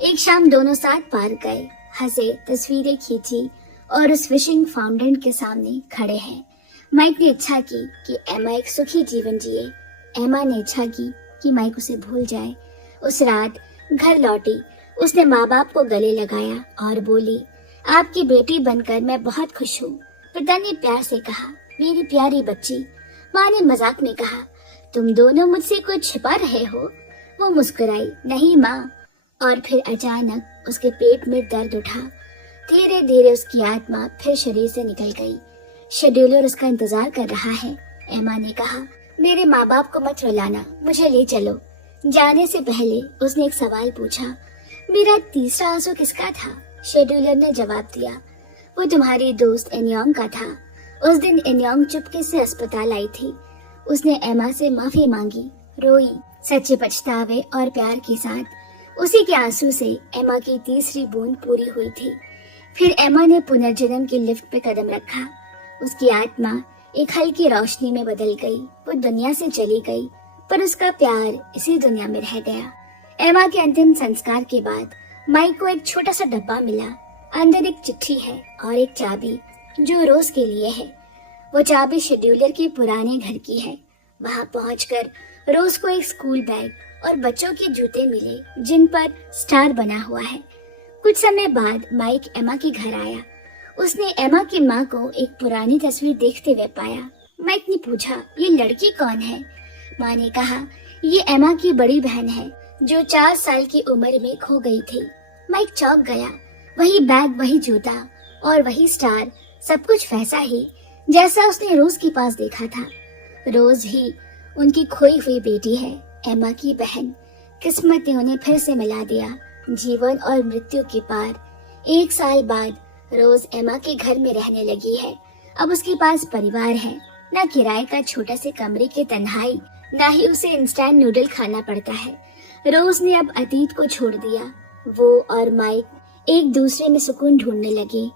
एक शाम दोनों साथ पार्क गए, हंसे, तस्वीरें खींची और उस विशिंग फाउंटेन के सामने खड़े हैं। माइक ने इच्छा की कि एमा एक सुखी जीवन जिए। एमा ने इच्छा की कि माइक उसे भूल जाए। उस रात घर लौटी, उसने माँ बाप को गले लगाया और बोली, आपकी बेटी बनकर मैं बहुत खुश हूँ। पिता ने प्यार से कहा, मेरी प्यारी बच्ची। माँ ने मजाक में कहा, तुम दोनों मुझसे कुछ छिपा रहे हो? वो मुस्कुराई, नहीं माँ। और फिर अचानक उसके पेट में दर्द उठा। धीरे धीरे उसकी आत्मा फिर शरीर से निकल गई। शेड्यूलर उसका इंतजार कर रहा है। एमा ने कहा, मेरे माँ बाप को मत रुलाना, मुझे ले चलो। जाने से पहले उसने एक सवाल पूछा, मेरा तीसरा आंसू किसका था? शेड्यूलर ने जवाब दिया, वो तुम्हारी दोस्त एनियोंग का था। उस दिन एनियोंग चुपके से अस्पताल आई थी। उसने एमा से माफी मांगी, रोई, सच्चे पछतावे और प्यार के साथ। उसी के आंसू से एमा की तीसरी बूंद पूरी हुई थी। फिर एमा ने पुनर्जन्म की लिफ्ट पे कदम रखा। उसकी आत्मा एक हल्की रोशनी में बदल गई। वो दुनिया से चली गई, पर उसका प्यार इसी दुनिया में रह गया। एमा के अंतिम संस्कार के बाद माइक को एक छोटा सा डब्बा मिला। अंदर एक चिट्ठी है और एक चाबी जो रोज के लिए है। वो चाबी शेड्यूलर के पुराने घर की है। वहां पहुंचकर रोज को एक स्कूल बैग और बच्चों के जूते मिले जिन पर स्टार बना हुआ है। कुछ समय बाद माइक एमा के घर आया। उसने एमा की माँ को एक पुरानी तस्वीर देखते हुए पाया। माइक ने पूछा, ये लड़की कौन है? माँ ने कहा, ये एमा की बड़ी बहन है जो 4 साल की उम्र में खो गई थी। माइक चौंक गया। वही बैग, वही जूता और वही स्टार, सब कुछ वैसा ही जैसा उसने रोज के पास देखा था। रोज ही उनकी खोई हुई बेटी है, एमा की बहन। किस्मत ने उन्हें फिर से मिला दिया, जीवन और मृत्यु के पार। 1 साल बाद रोज एमा के घर में रहने लगी है। अब उसके पास परिवार है, न किराए का छोटा से कमरे की तन्हाई, न ही उसे इंस्टेंट नूडल खाना पड़ता है। रोज ने अब अतीत को छोड़ दिया। वो और माइक एक दूसरे में सुकून ढूंढने लगे।